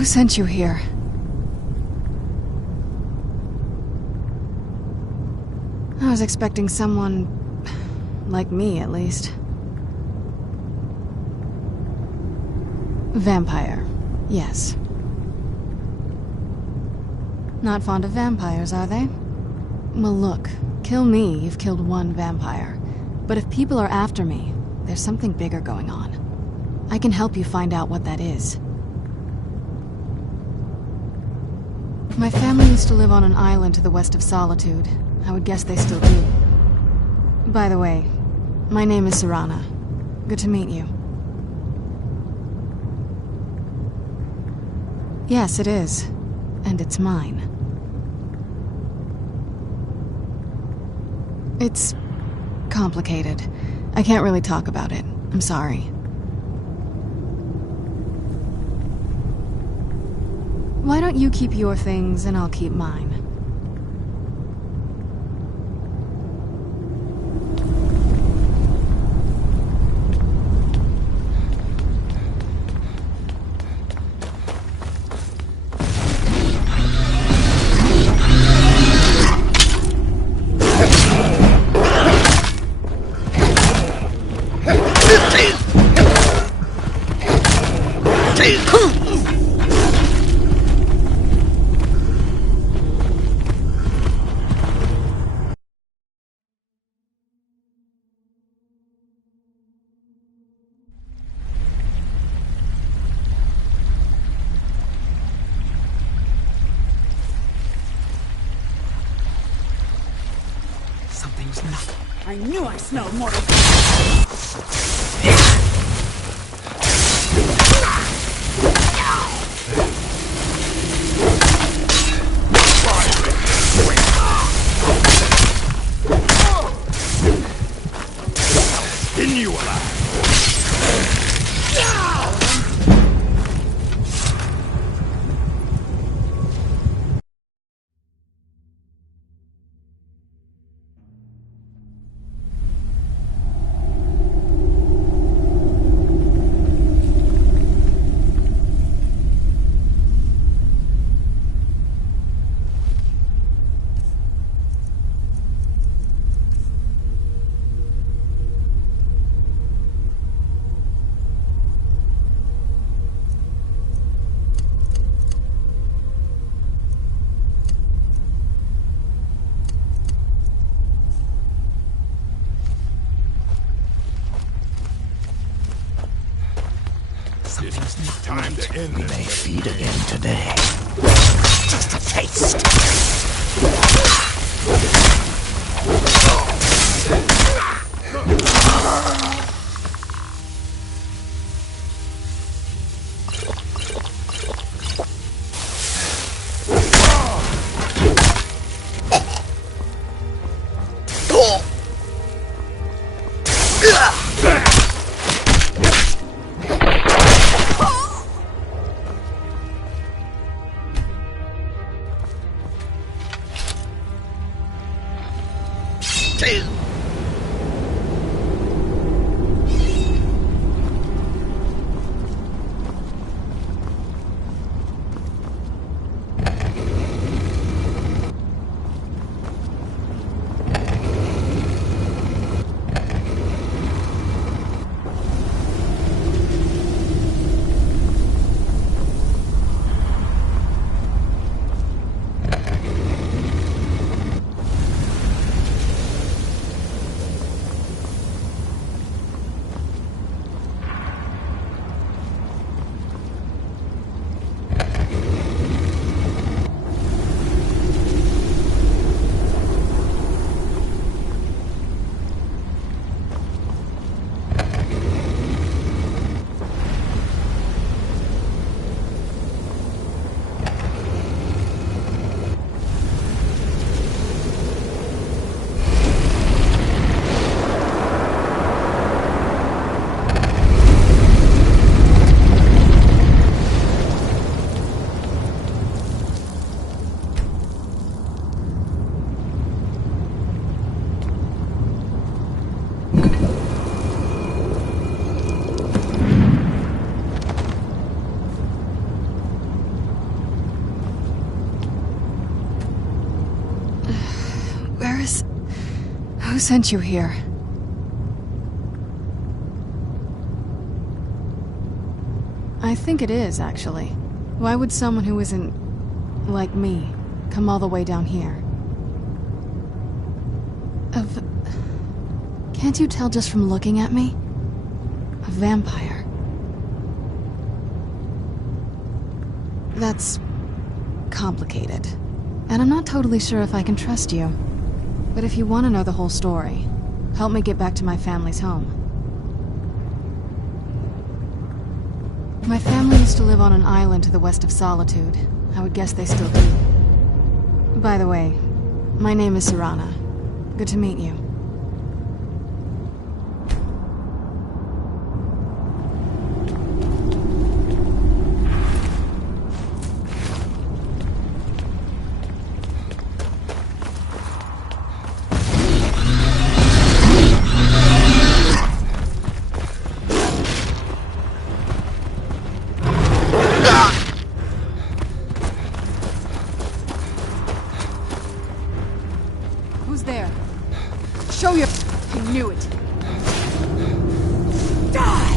Who sent you here? I was expecting someone... like me, at least. Vampire. Yes. Not fond of vampires, are they? Well, look. Kill me, you've killed one vampire. But if people are after me, there's something bigger going on. I can help you find out what that is. My family used to live on an island to the west of Solitude. I would guess they still do. By the way, my name is Serana. Good to meet you. Yes, it is. And it's mine. It's complicated. I can't really talk about it. I'm sorry. Why don't you keep your things and I'll keep mine? Something's not. I knew I smelled mortal. Skin you alive! Time to end this. We may feed again today. Just a taste. Who sent you here? I think it is, actually. Why would someone who isn't... like me, come all the way down here? Can't you tell just from looking at me? A vampire. That's... complicated. And I'm not totally sure if I can trust you. But if you want to know the whole story, help me get back to my family's home. My family used to live on an island to the west of Solitude. I would guess they still do. By the way, my name is Serana. Good to meet you. Who's there? Show your... I knew it. Die!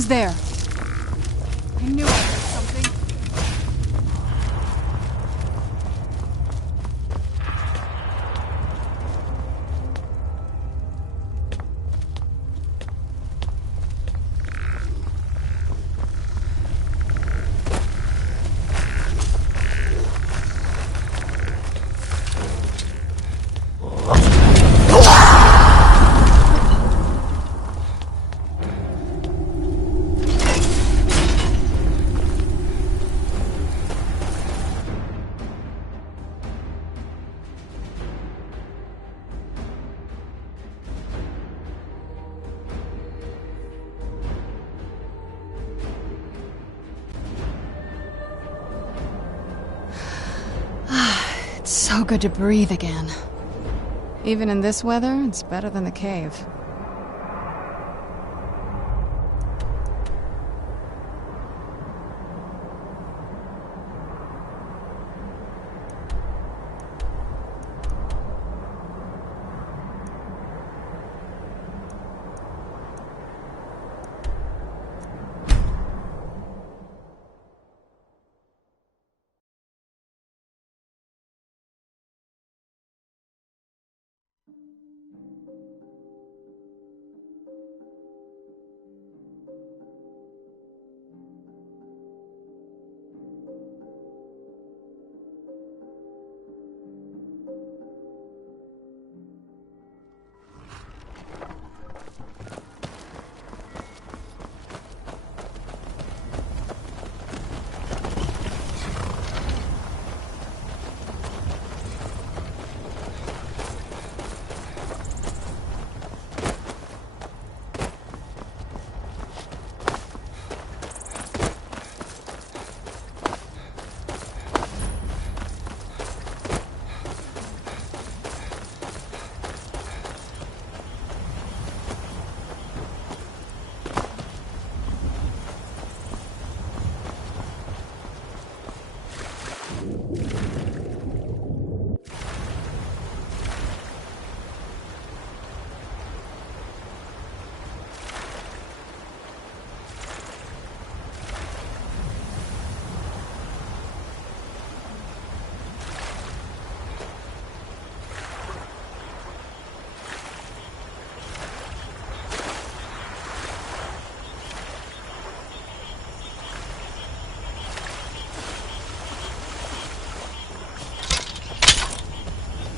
Who's there? I knew I heard something. It's so good to breathe again. Even in this weather, it's better than the cave.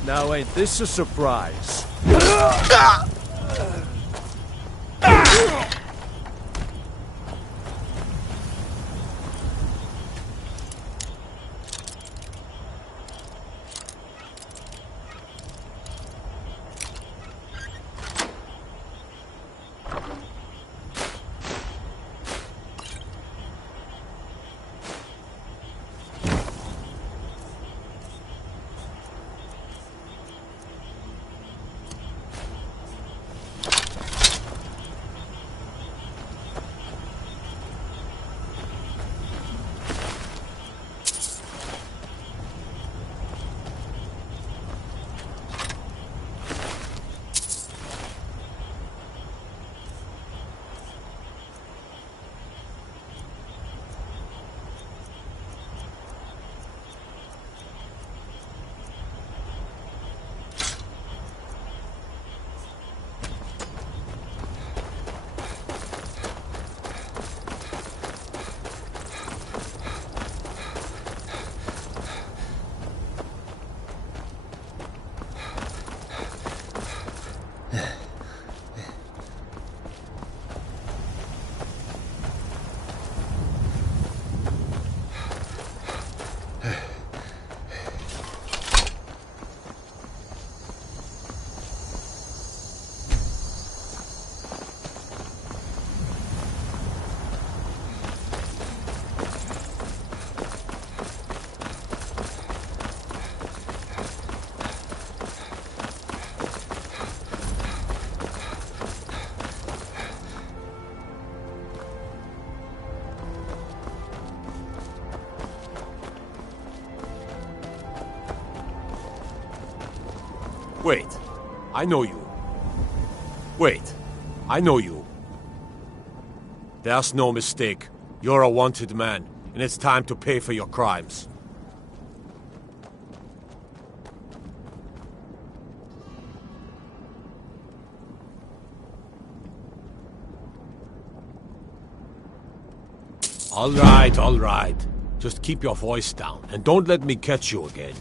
Now ain't this a surprise? Wait, I know you. Wait, I know you. There's no mistake. You're a wanted man, and it's time to pay for your crimes. All right. Just keep your voice down, and don't let me catch you again.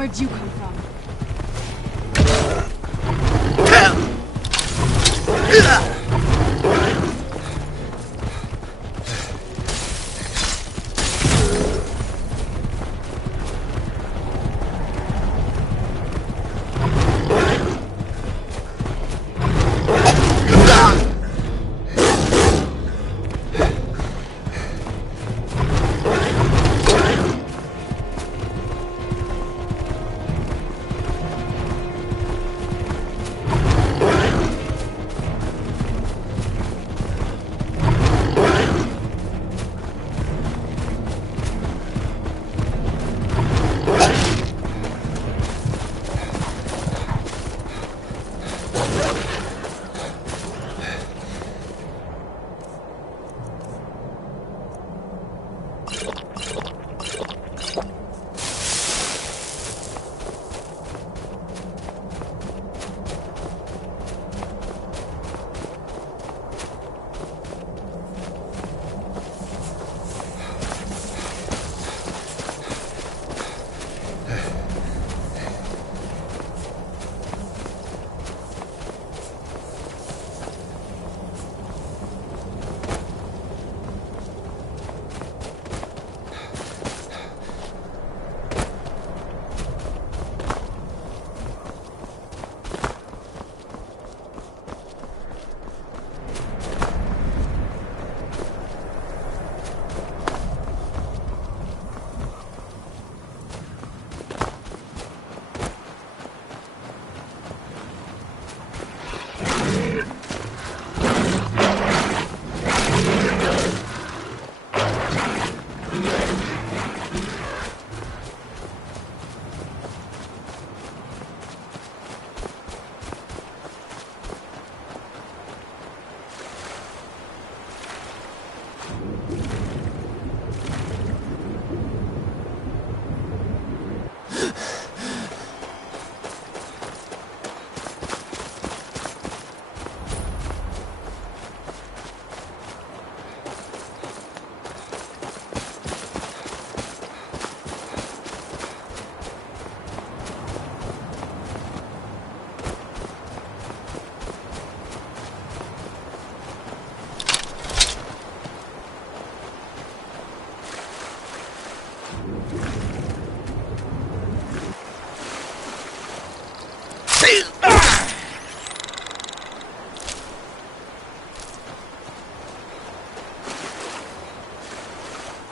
Where'd you come from?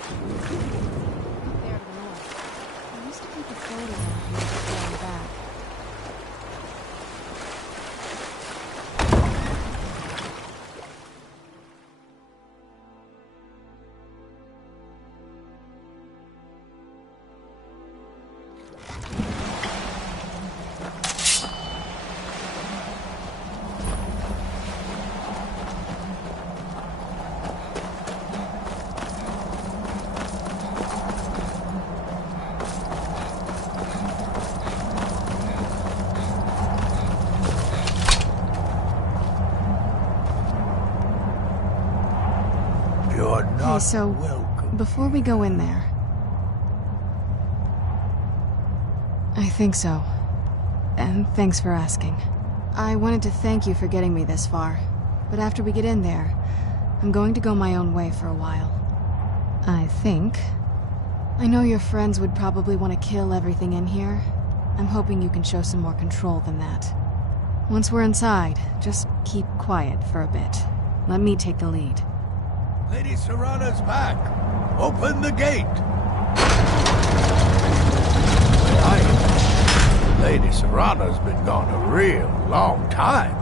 There to the north. I used to keep a photo of here before I'm back. Hey, so, before we go in there... I think so. And thanks for asking. I wanted to thank you for getting me this far, but after we get in there, I'm going to go my own way for a while. I think. I know your friends would probably want to kill everything in here. I'm hoping you can show some more control than that. Once we're inside, just keep quiet for a bit. Let me take the lead. Lady Serana's back. Open the gate. Lady Serana's been gone a real long time.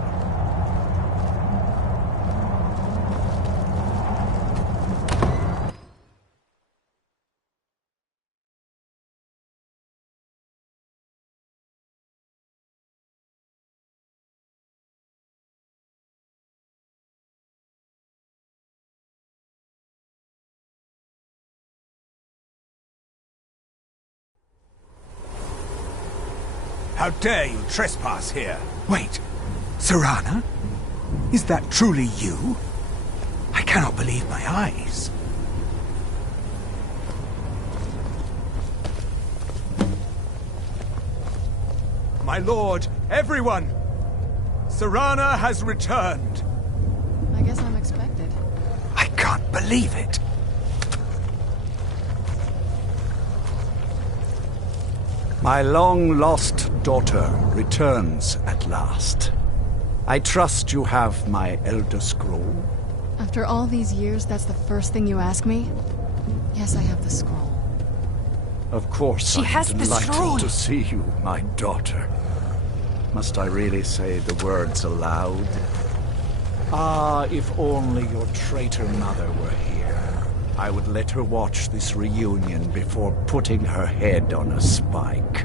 How dare you trespass here? Wait, Serana? Is that truly you? I cannot believe my eyes. My lord, everyone! Serana has returned. I guess I'm expected. I can't believe it. My long-lost daughter returns at last. I trust you have my Elder Scroll. After all these years, that's the first thing you ask me? Yes, I have the scroll. Of course, She has I'm the delighted scroll. to see you, my daughter. Must I really say the words aloud? Ah, if only your traitor mother were here. I would let her watch this reunion before putting her head on a spike.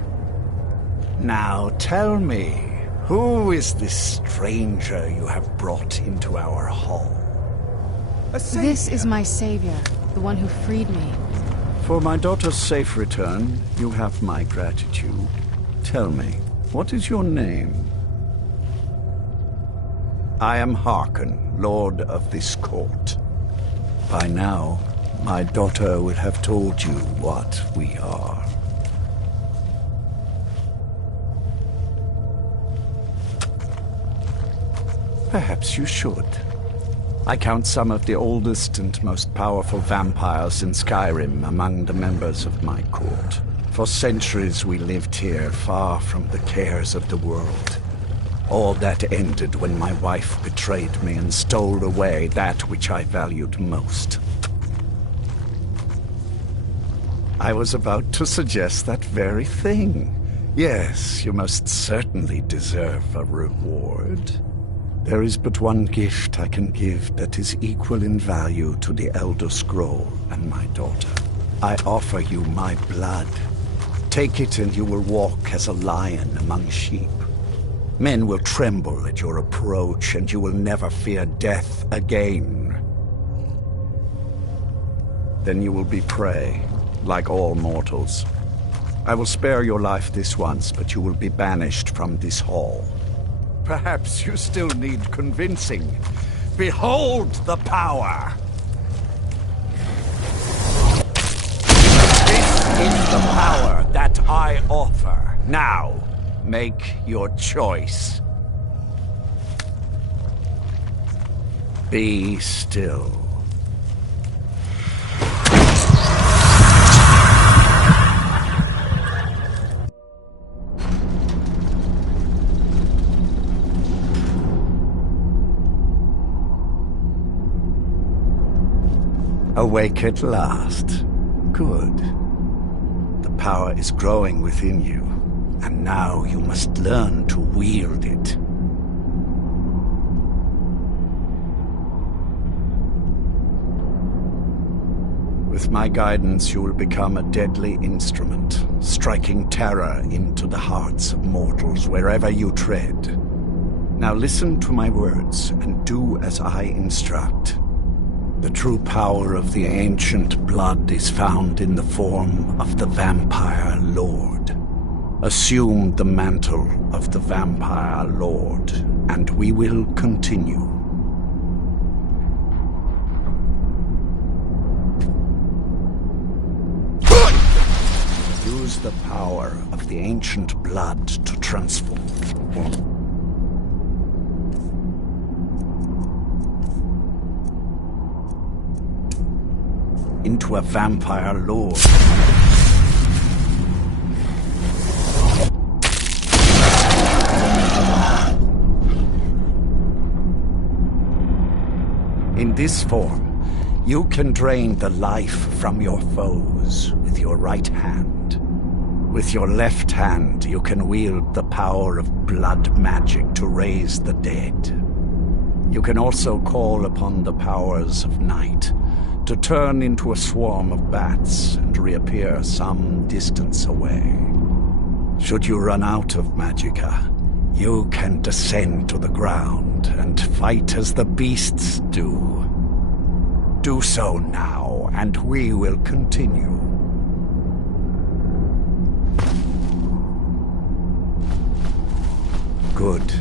Now tell me, who is this stranger you have brought into our hall? This is my savior, the one who freed me. For my daughter's safe return, you have my gratitude. Tell me, what is your name? I am Harkon, Lord of this court. By now, my daughter will have told you what we are. Perhaps you should. I count some of the oldest and most powerful vampires in Skyrim among the members of my court. For centuries we lived here, far from the cares of the world. All that ended when my wife betrayed me and stole away that which I valued most. I was about to suggest that very thing. Yes, you most certainly deserve a reward. There is but one gift I can give that is equal in value to the Elder Scroll and my daughter. I offer you my blood. Take it and you will walk as a lion among sheep. Men will tremble at your approach and you will never fear death again. Then you will be prey, like all mortals. I will spare your life this once, but you will be banished from this hall. Perhaps you still need convincing. Behold the power! This is the power that I offer. Now, make your choice. Be still. A awake at last. Good. The power is growing within you, and now you must learn to wield it. With my guidance, you will become a deadly instrument, striking terror into the hearts of mortals wherever you tread. Now listen to my words and do as I instruct. The true power of the ancient blood is found in the form of the Vampire Lord. Assume the mantle of the Vampire Lord, and we will continue. Use the power of the ancient blood to transform into a Vampire Lord. In this form, you can drain the life from your foes with your right hand. With your left hand, you can wield the power of blood magic to raise the dead. You can also call upon the powers of night to turn into a swarm of bats and reappear some distance away. Should you run out of magicka, you can descend to the ground and fight as the beasts do. Do so now, and we will continue. Good.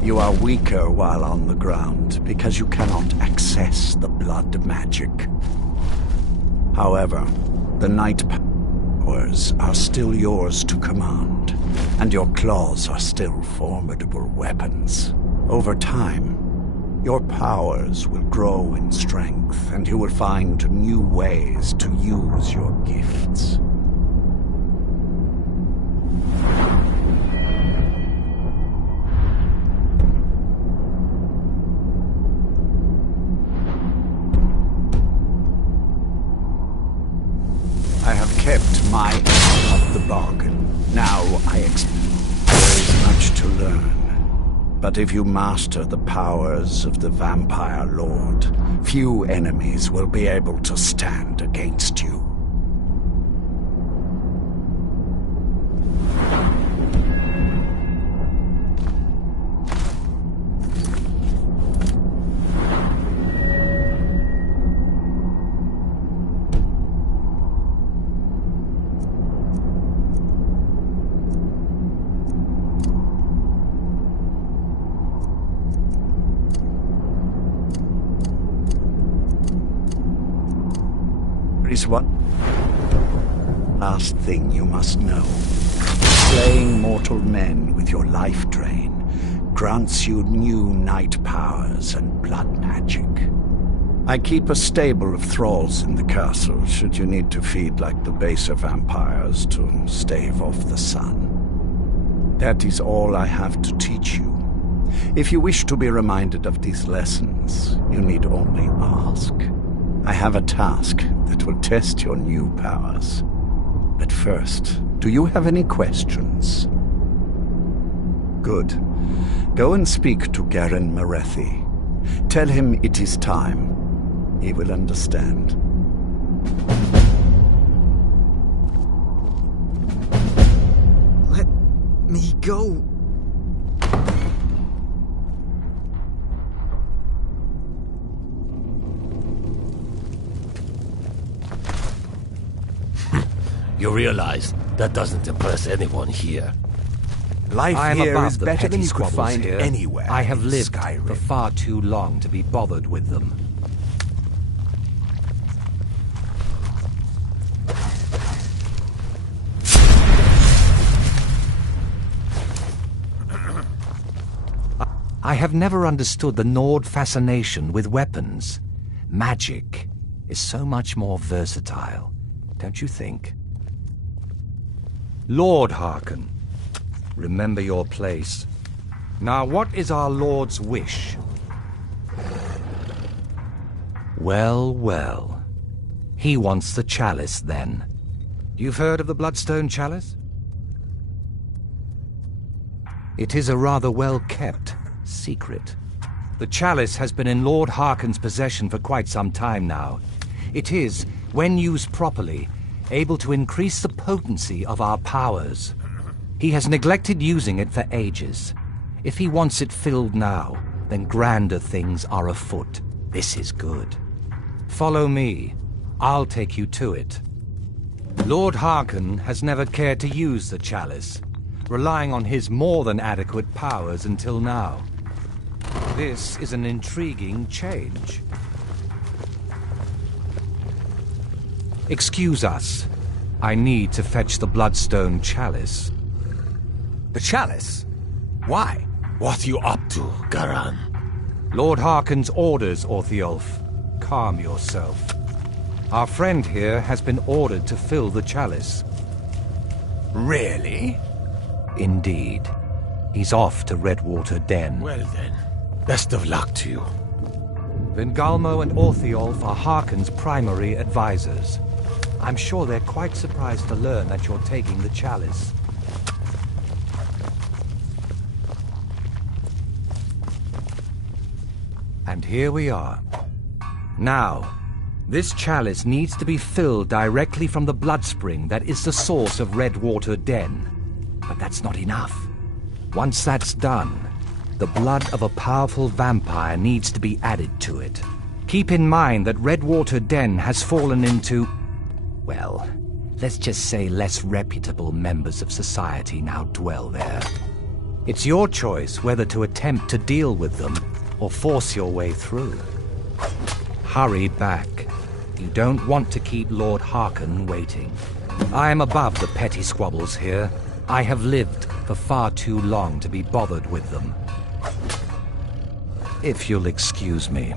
You are weaker while on the ground, because you cannot access the blood magic. However, the night powers are still yours to command, and your claws are still formidable weapons. Over time, your powers will grow in strength, and you will find new ways to use your gifts. I have kept my end of the bargain. Now I expect there is much to learn. But if you master the powers of the Vampire Lord, few enemies will be able to stand against you. There is one last thing you must know. Slaying mortal men with your life drain grants you new night powers and blood magic. I keep a stable of thralls in the castle, should you need to feed like the baser vampires to stave off the sun. That is all I have to teach you. If you wish to be reminded of these lessons, you need only ask. I have a task that will test your new powers. But first, do you have any questions? Good. Go and speak to Garen Marethi. Tell him it is time. He will understand. Let me go. You realize that doesn't impress anyone here. Life here is better than you could squabbles find here. anywhere. I have in lived Skyrim. for far too long to be bothered with them. I have never understood the Nord fascination with weapons. Magic is so much more versatile, don't you think? Lord Harken, remember your place. Now, what is our Lord's wish? Well, well. He wants the chalice, then. You've heard of the Bloodstone Chalice? It is a rather well-kept secret. The chalice has been in Lord Harkon's possession for quite some time now. It is, when used properly, able to increase the potency of our powers. He has neglected using it for ages. If he wants it filled now, then grander things are afoot. This is good. Follow me. I'll take you to it. Lord Harkon has never cared to use the chalice, relying on his more than adequate powers until now. This is an intriguing change. Excuse us. I need to fetch the Bloodstone Chalice. The chalice? Why? What you up to, Garan? Lord Harkon's orders, Orthiolf. Calm yourself. Our friend here has been ordered to fill the chalice. Really? Indeed. He's off to Redwater Den. Well then, best of luck to you. Vingalmo and Orthiolf are Harkon's primary advisors. I'm sure they're quite surprised to learn that you're taking the chalice. And here we are. Now, this chalice needs to be filled directly from the bloodspring that is the source of Redwater Den. But that's not enough. Once that's done, the blood of a powerful vampire needs to be added to it. Keep in mind that Redwater Den has fallen into, well, let's just say less reputable members of society now dwell there. It's your choice whether to attempt to deal with them or force your way through. Hurry back. You don't want to keep Lord Harkon waiting. I am above the petty squabbles here. I have lived for far too long to be bothered with them. If you'll excuse me.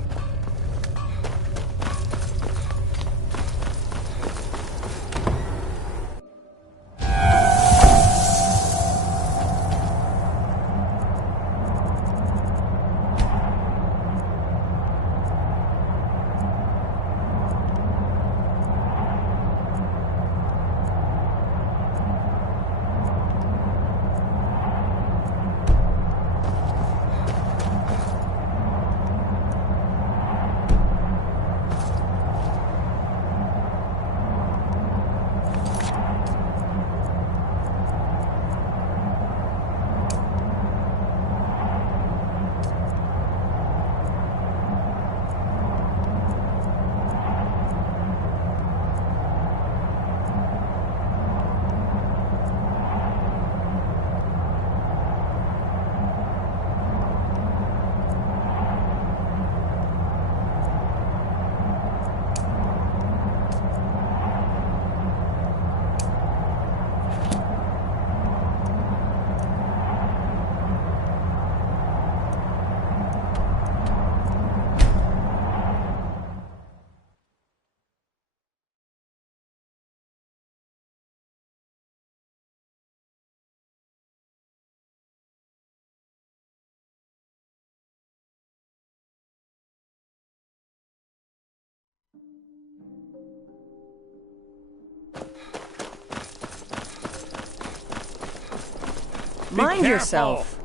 Mind yourself.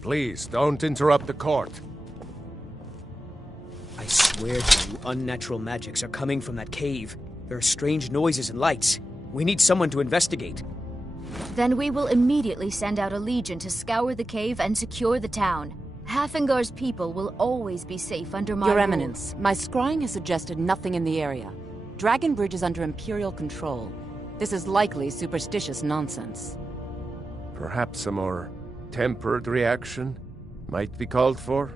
Please, don't interrupt the court. I swear to you, unnatural magics are coming from that cave. There are strange noises and lights. We need someone to investigate. Then we will immediately send out a legion to scour the cave and secure the town. Hafingar's people will always be safe under my Your rule. Eminence, my scrying has suggested nothing in the area. Dragonbridge is under Imperial control. This is likely superstitious nonsense. Perhaps a more tempered reaction might be called for?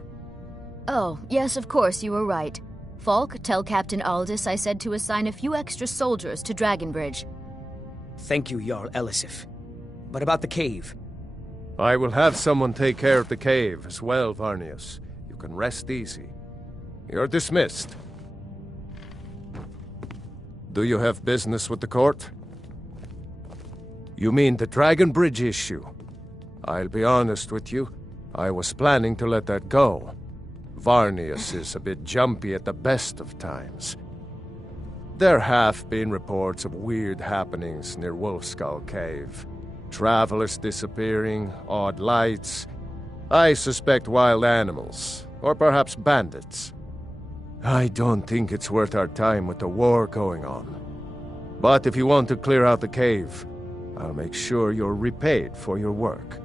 Oh, yes, of course, you were right. Falk, tell Captain Aldous I said to assign a few extra soldiers to Dragonbridge. Thank you, Jarl Elisif. What about the cave? I will have someone take care of the cave as well, Varnius. You can rest easy. You're dismissed. Do you have business with the court? You mean the Dragon Bridge issue? I'll be honest with you. I was planning to let that go. Varnius is a bit jumpy at the best of times. There have been reports of weird happenings near Wolfskull Cave. Travelers disappearing, odd lights. I suspect wild animals, or perhaps bandits. I don't think it's worth our time with the war going on. But if you want to clear out the cave, I'll make sure you're repaid for your work.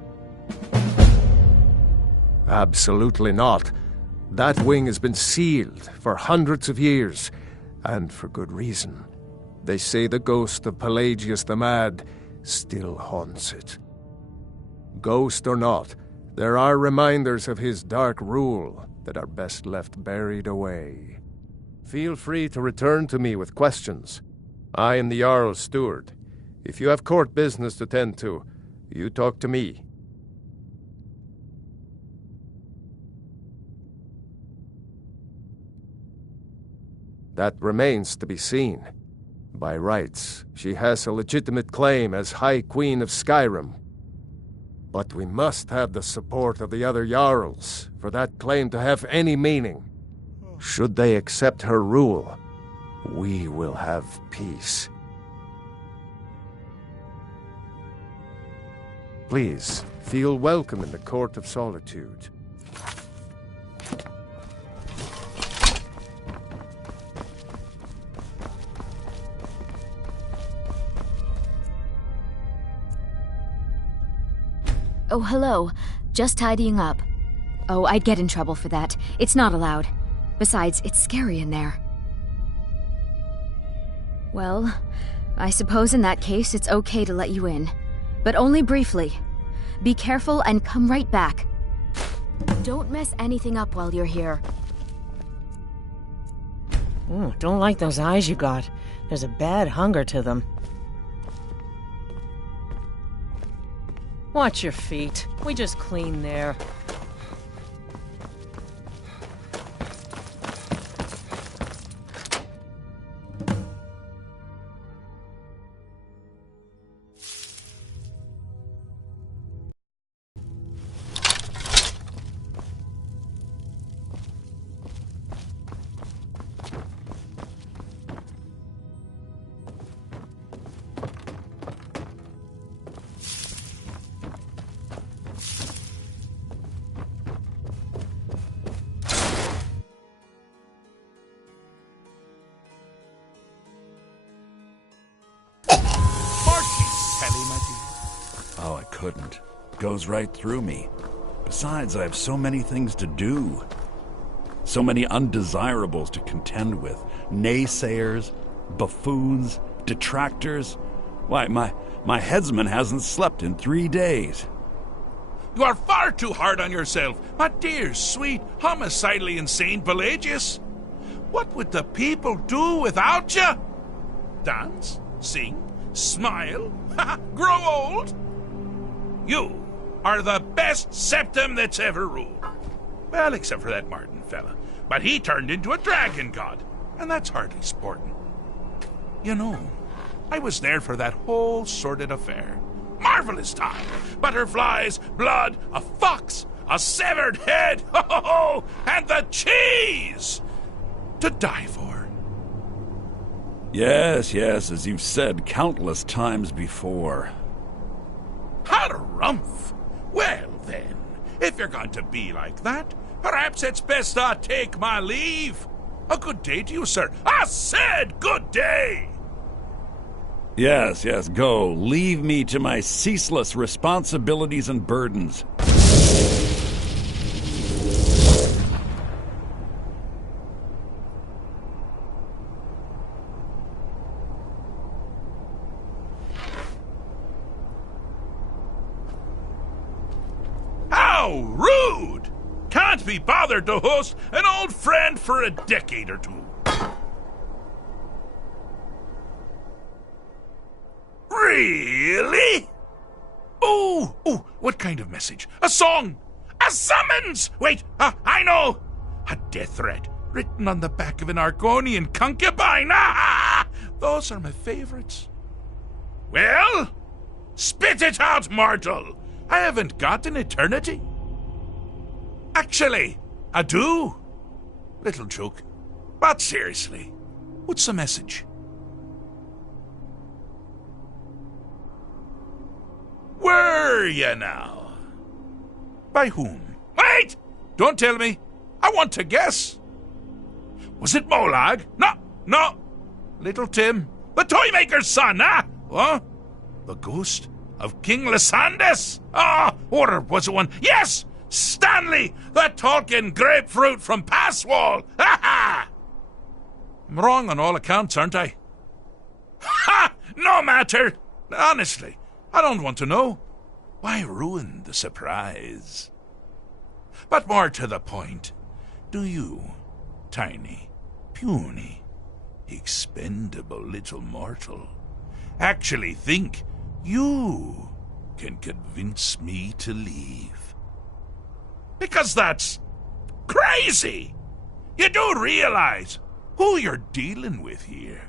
Absolutely not. That wing has been sealed for hundreds of years, and for good reason. They say the ghost of Pelagius the Mad still haunts it. Ghost or not, there are reminders of his dark rule that are best left buried away. Feel free to return to me with questions. I am the Jarl's steward. If you have court business to tend to, you talk to me. That remains to be seen. By rights, she has a legitimate claim as High Queen of Skyrim. But we must have the support of the other Jarls for that claim to have any meaning. Should they accept her rule, we will have peace. Please, feel welcome in the Court of Solitude. Oh, hello. Just tidying up. Oh, I'd get in trouble for that. It's not allowed. Besides, it's scary in there. Well, I suppose in that case it's okay to let you in. But only briefly. Be careful and come right back. Don't mess anything up while you're here. Ooh, don't like those eyes you got. There's a bad hunger to them. Watch your feet. We just cleaned there. Oh, I couldn't. Goes right through me. Besides, I have so many things to do. So many undesirables to contend with. Naysayers, buffoons, detractors. Why, my headsman hasn't slept in 3 days. You are far too hard on yourself, my dear, sweet, homicidally insane Pelagius. What would the people do without you? Dance? Sing? Smile? Grow old? You are the best septum that's ever ruled. Well, except for that Martin fella. But he turned into a dragon god, and that's hardly sporting. You know, I was there for that whole sordid affair. Marvelous time. Butterflies, blood, a fox, a severed head, and the cheese to die for. Yes, as you've said countless times before. Harumph! Well then, if you're going to be like that, perhaps it's best I take my leave. A good day to you, sir. I said good day! Yes, go. Leave me to my ceaseless responsibilities and burdens. How rude! Can't be bothered to host an old friend for a decade or two. Really? Oh, what kind of message? A song! A summons! Wait, I know! A death threat written on the back of an Argonian concubine! Ah! Those are my favorites. Well, spit it out, mortal! I haven't got an eternity. Actually, I do. Little joke. But seriously, what's the message? Were you now? By whom? Wait! Don't tell me. I want to guess. Was it Molag? No. Little Tim, the Toymaker's son, huh? What? The ghost of King Lysandus? Or was it one? Yes! Stanley, the talking grapefruit from Passwall! Ha ha! I'm wrong on all accounts, aren't I? Ha! No matter! Honestly, I don't want to know. Why ruin the surprise? But more to the point, do you, tiny, puny, expendable little mortal, actually think you can convince me to leave? Because that's crazy! You do realize who you're dealing with here.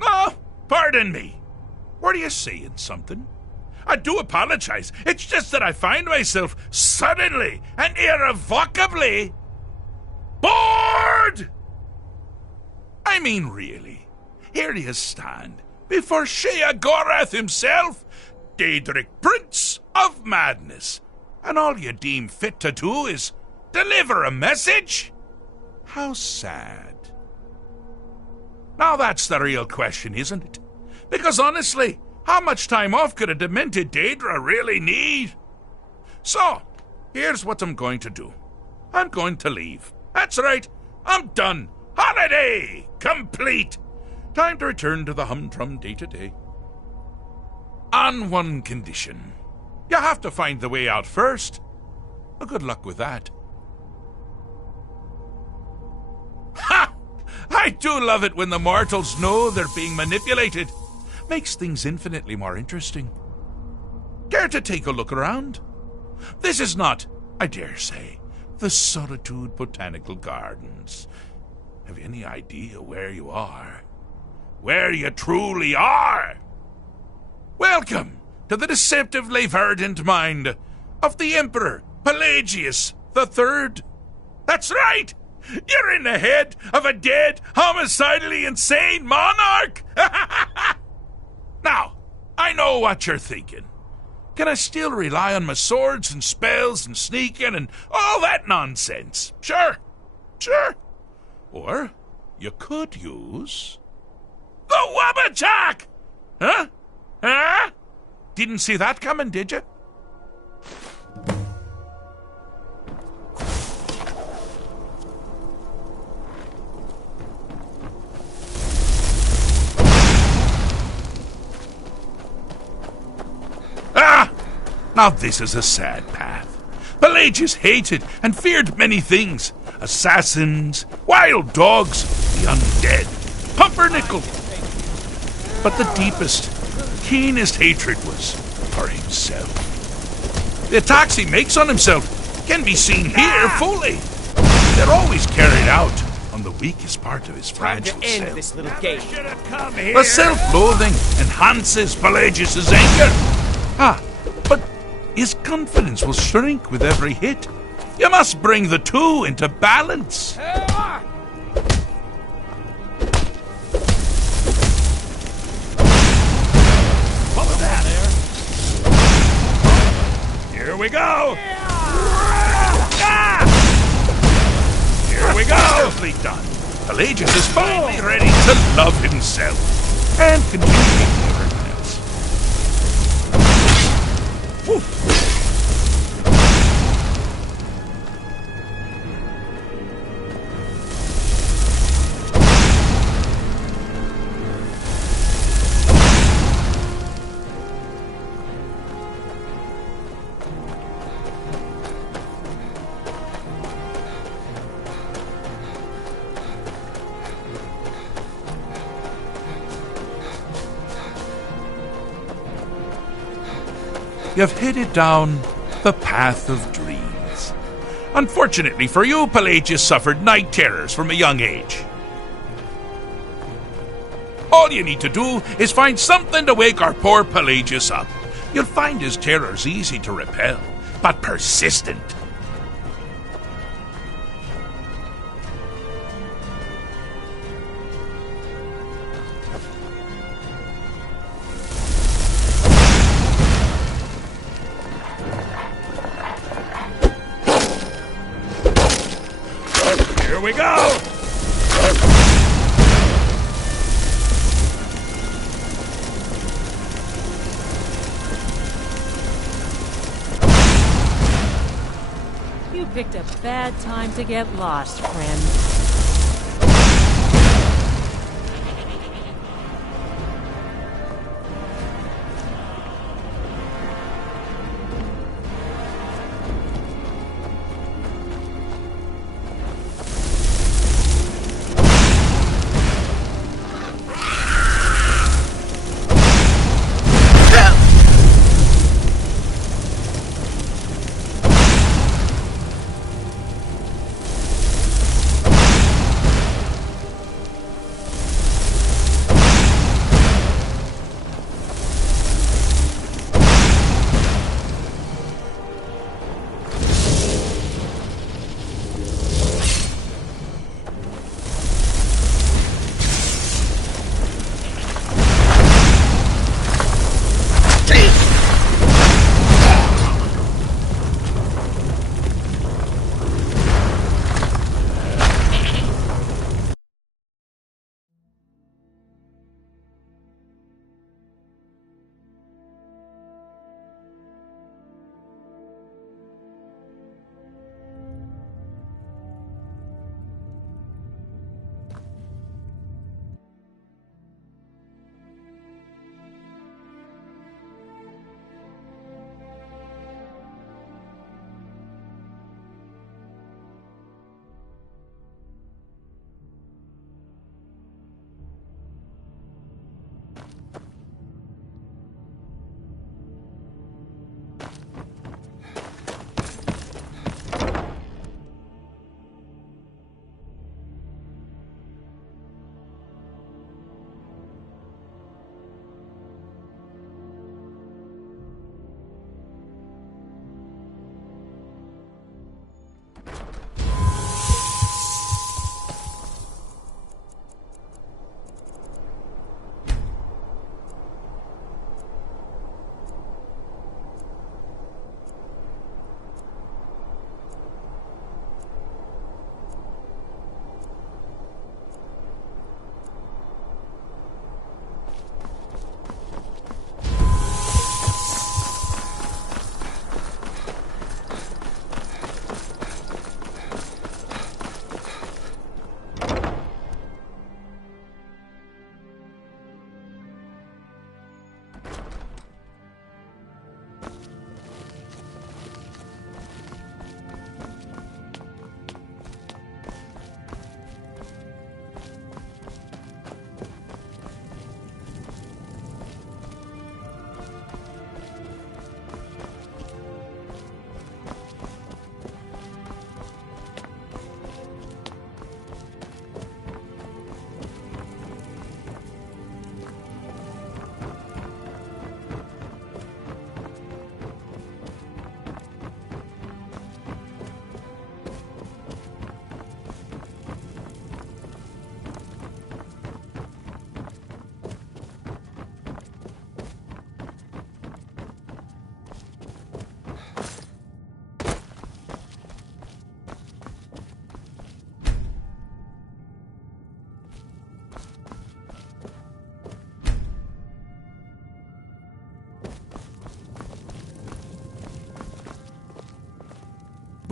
Oh, pardon me. Were you saying something? I do apologize. It's just that I find myself suddenly and irrevocably bored! I mean, really, here you stand before Sheogorath himself, Daedric Prince of Madness, and all you deem fit to do is deliver a message? How sad. Now that's the real question, isn't it? Because honestly, how much time off could a demented Daedra really need? So, here's what I'm going to do. I'm going to leave. That's right, I'm done. Holiday complete. Time to return to the humdrum day-to-day. On one condition. You have to find the way out first. Well, good luck with that. Ha! I do love it when the mortals know they're being manipulated. Makes things infinitely more interesting. Care to take a look around? This is not, I dare say, the Solitude Botanical Gardens. Have you any idea where you are? Where you truly are? Welcome to the deceptively verdant mind of the Emperor Pelagius III. That's right! You're in the head of a dead, homicidally insane monarch! Now, I know what you're thinking. Can I still rely on my swords and spells and sneaking and all that nonsense? Sure. Or you could use the Wabbajack! Huh? Didn't see that coming, did you? Now this is a sad path. Pelagius hated and feared many things. Assassins, wild dogs, the undead, pumpernickel. But the deepest, keenest hatred was for himself. The attacks he makes on himself can be seen here fully. They're always carried out on the weakest part of his fragile self. This little game. The self-loathing enhances Pelagius's anger. But his confidence will shrink with every hit. You must bring the two into balance. Follow that there. Here we go. Here we go. Beautifully done. Pelagius is finally ready to love himself and continue everyone else. Woo. you've headed down the path of dreams. Unfortunately for you, Pelagius suffered night terrors from a young age. All you need to do is find something to wake our poor Pelagius up. You'll find his terrors easy to repel, but persistent. Here we go! You picked a bad time to get lost, friend.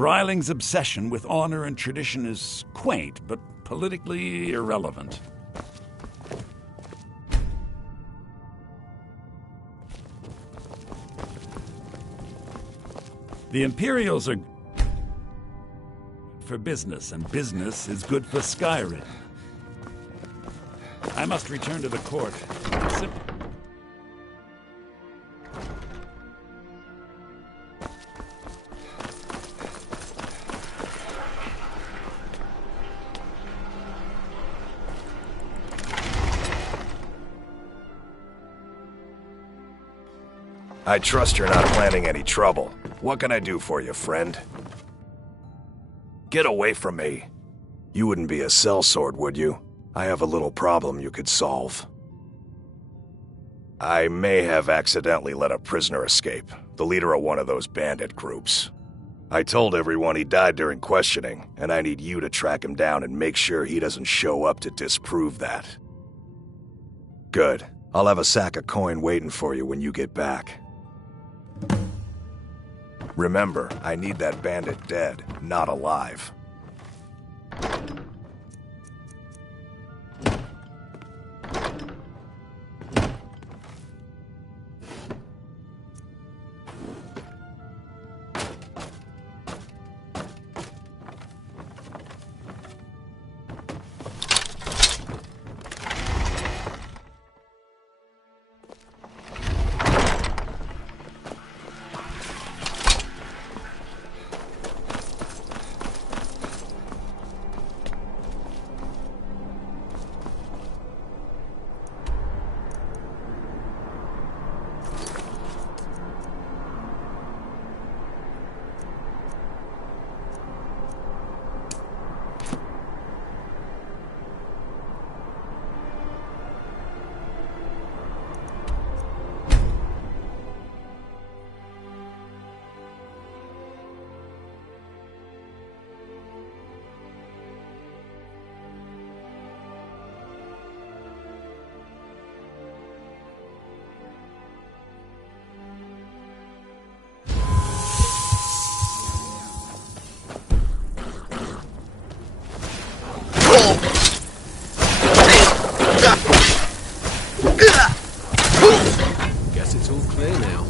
Breiling's obsession with honor and tradition is quaint, but politically irrelevant. The Imperials are for business, and business is good for Skyrim. I must return to the court. I trust you're not planning any trouble. What can I do for you, friend? Get away from me. You wouldn't be a sellsword, would you? I have a little problem you could solve. I may have accidentally let a prisoner escape, the leader of one of those bandit groups. I told everyone he died during questioning, and I need you to track him down and make sure he doesn't show up to disprove that. Good. I'll have a sack of coin waiting for you when you get back. Remember, I need that bandit dead, not alive. Guess it's all clear now.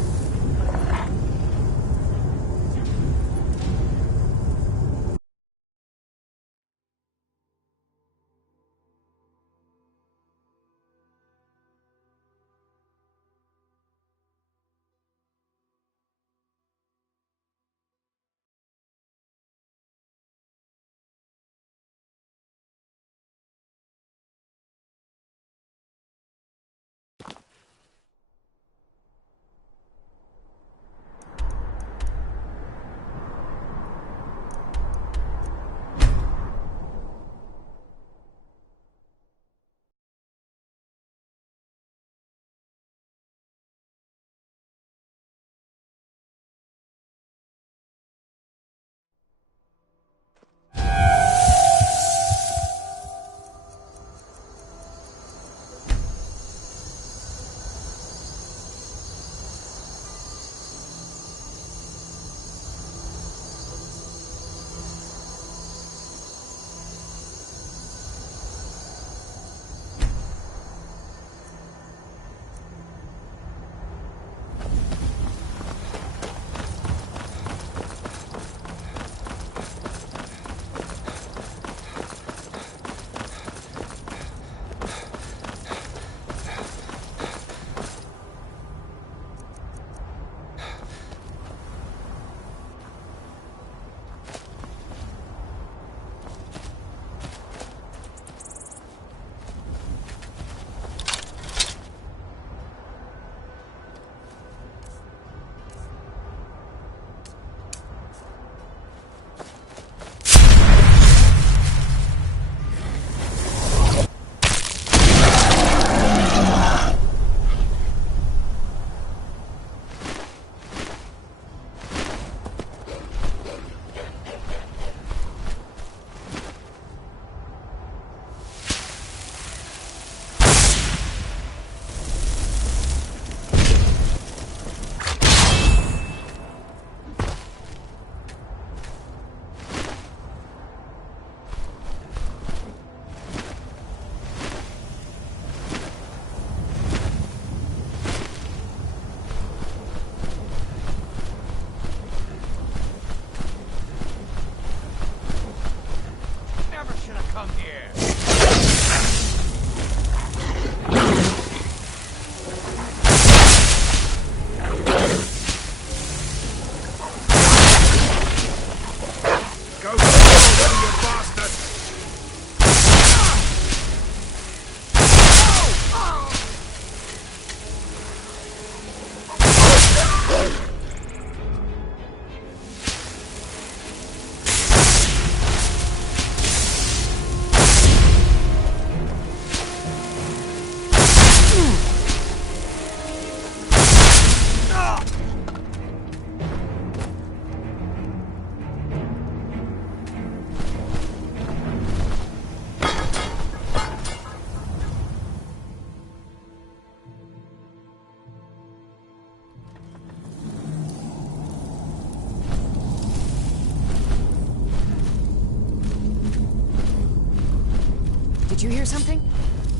Did you hear something?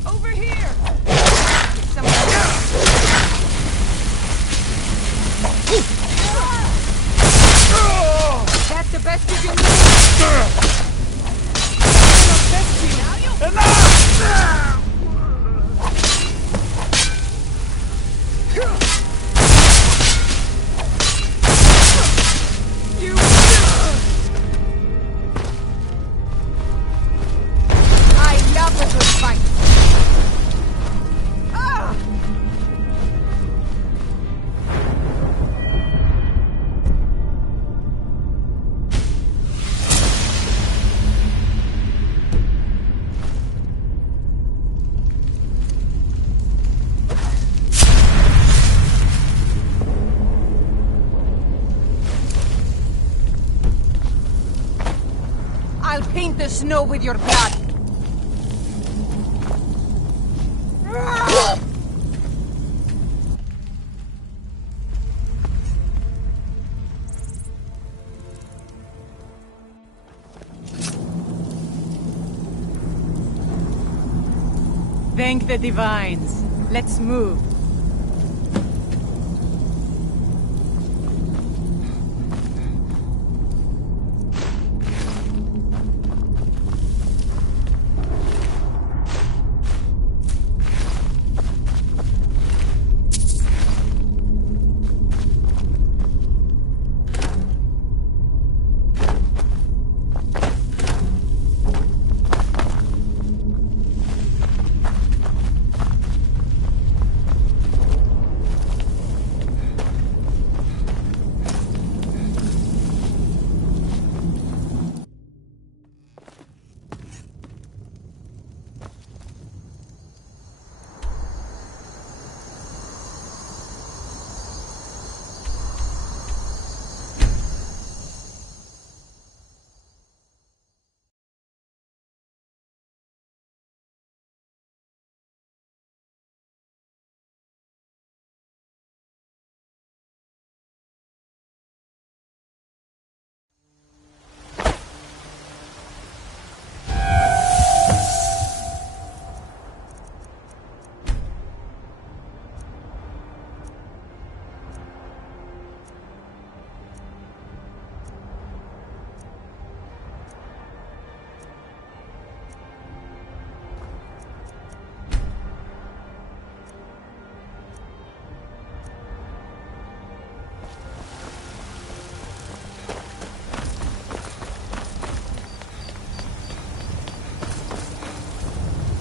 Over here! That's the best you can do! I love a good fight! I'll paint the snow with your blood! Thank the divines. Let's move.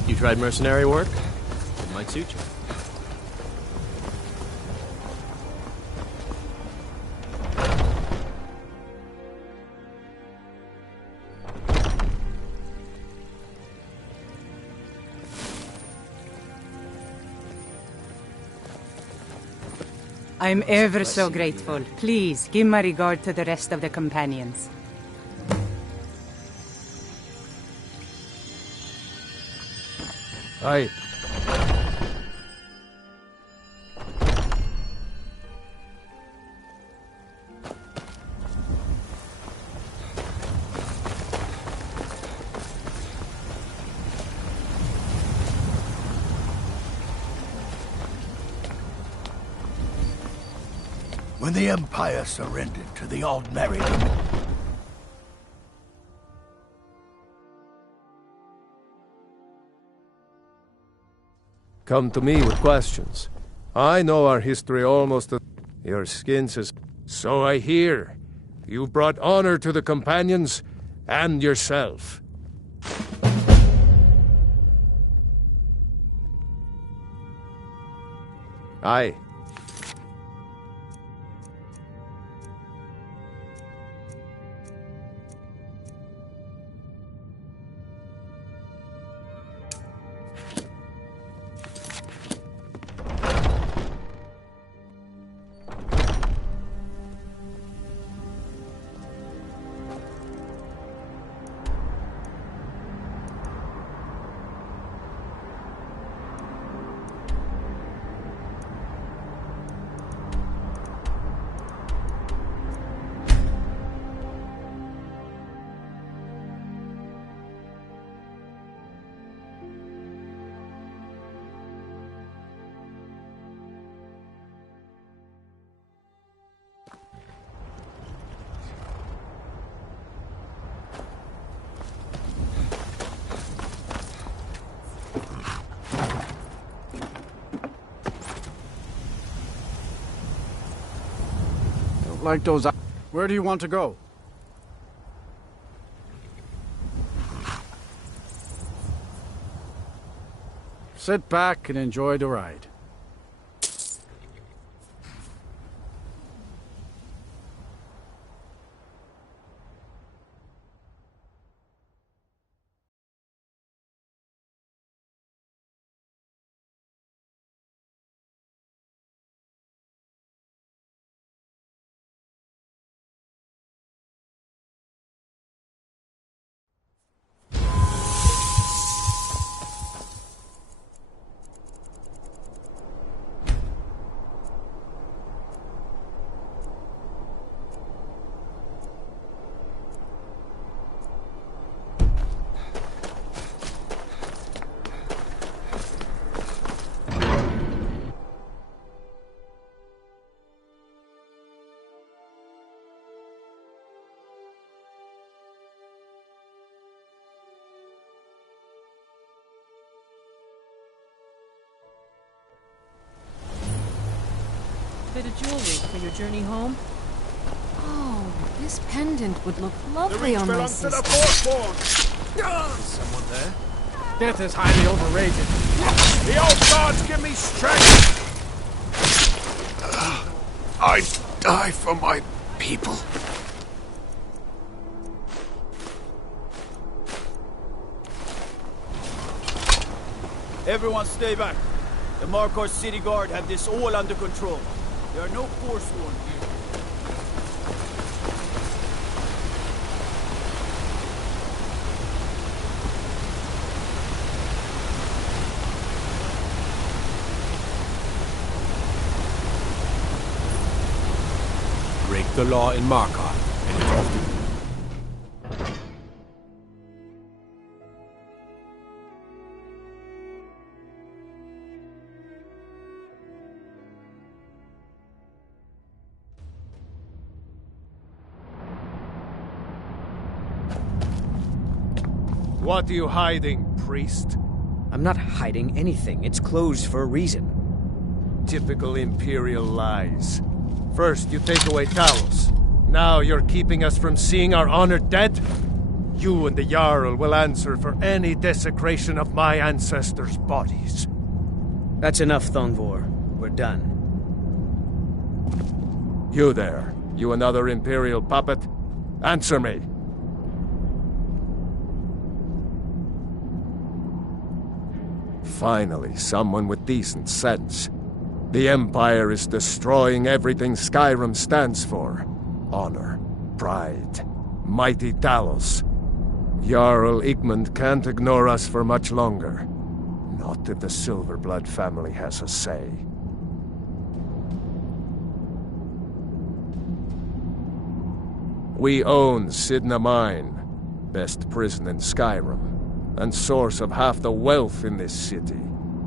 You tried mercenary work? It might suit you. I'm ever so grateful. Please, give my regard to the rest of the companions. Aye. When the Empire surrendered to the Aldmeri, come to me with questions. I know our history almost as your skin says. So I hear. You've brought honor to the companions and yourself. Aye. don't like those... Where do you want to go? Sit back and enjoy the ride. Bit of jewelry for your journey home? Oh, this pendant would look lovely on my sister. Someone there? Death is highly overrated. The old gods give me strength! I die for my people. Everyone stay back. The Markarth City Guard have this all under control. There are no Forsworn here. Break the law in Markarth, and it's off to you. What are you hiding, priest? I'm not hiding anything. It's closed for a reason. Typical Imperial lies. First, you take away Talos. Now you're keeping us from seeing our honored dead? You and the Jarl will answer for any desecration of my ancestors' bodies. That's enough, Thongvor. We're done. You there. You another Imperial puppet? Answer me. Finally, someone with decent sense. The Empire is destroying everything Skyrim stands for. Honor, pride, mighty Talos. Jarl Igmund can't ignore us for much longer. Not if the Silverblood family has a say. We own Sidna Mine, best prison in Skyrim, and source of half the wealth in this city.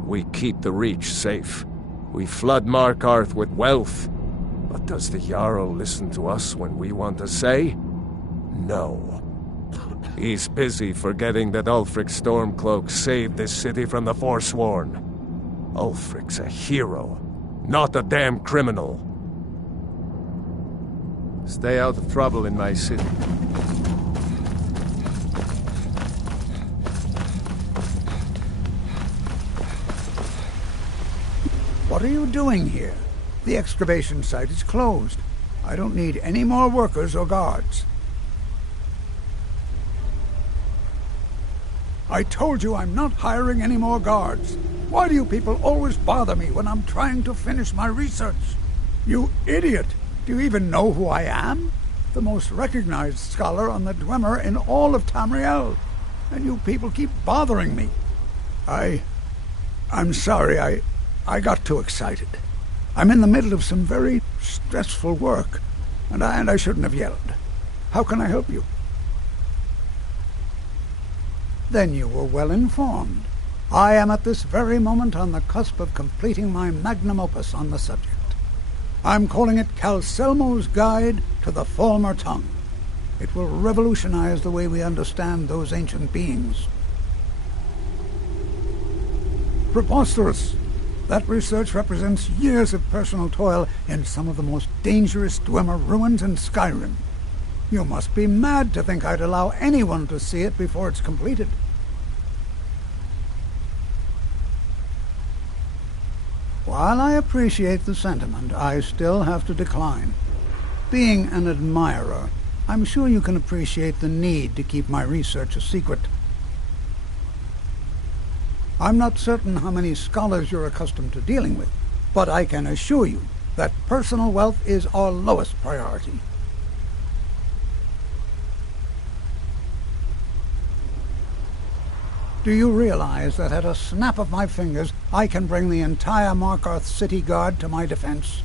We keep the Reach safe. We flood Markarth with wealth. But does the Jarl listen to us when we want to say? No. He's busy forgetting that Ulfric Stormcloak saved this city from the Forsworn. Ulfric's a hero, not a damn criminal. Stay out of trouble in my city. What are you doing here? The excavation site is closed. I don't need any more workers or guards. I told you I'm not hiring any more guards. Why do you people always bother me when I'm trying to finish my research? You idiot! Do you even know who I am? The most recognized scholar on the Dwemer in all of Tamriel. And you people keep bothering me. I'm sorry, I got too excited. I'm in the middle of some very stressful work, and I shouldn't have yelled. How can I help you? Then you were well informed. I am at this very moment on the cusp of completing my magnum opus on the subject. I'm calling it Calselmo's Guide to the Falmer Tongue. It will revolutionize the way we understand those ancient beings. Preposterous! That research represents years of personal toil in some of the most dangerous Dwemer ruins in Skyrim. You must be mad to think I'd allow anyone to see it before it's completed. While I appreciate the sentiment, I still have to decline. Being an admirer, I'm sure you can appreciate the need to keep my research a secret. I'm not certain how many scholars you're accustomed to dealing with, but I can assure you that personal wealth is our lowest priority. Do you realize that at a snap of my fingers, I can bring the entire Markarth City Guard to my defense?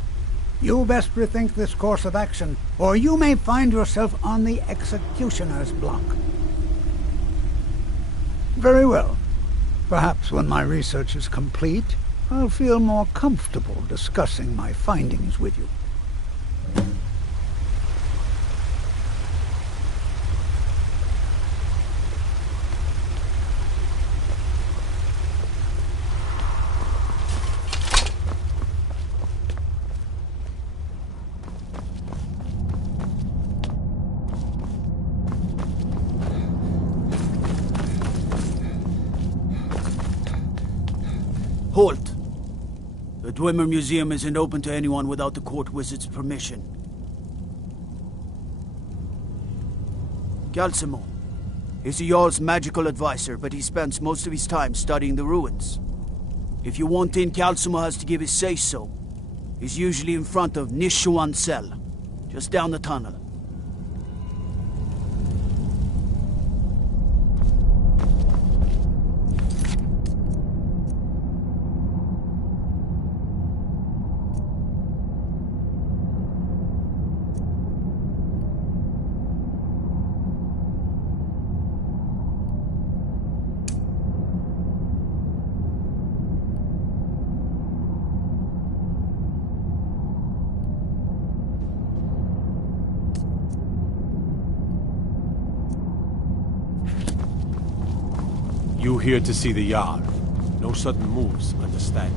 You best rethink this course of action, or you may find yourself on the executioner's block. Very well. Perhaps when my research is complete, I'll feel more comfortable discussing my findings with you. Halt! The Dwemer Museum isn't open to anyone without the court wizard's permission. Calcimo is the Jarl's magical advisor, but he spends most of his time studying the ruins. If you want in, Calcimo has to give his say-so. He's usually in front of Nishuan Cell, just down the tunnel. You here to see the Jarl. No sudden moves, understand?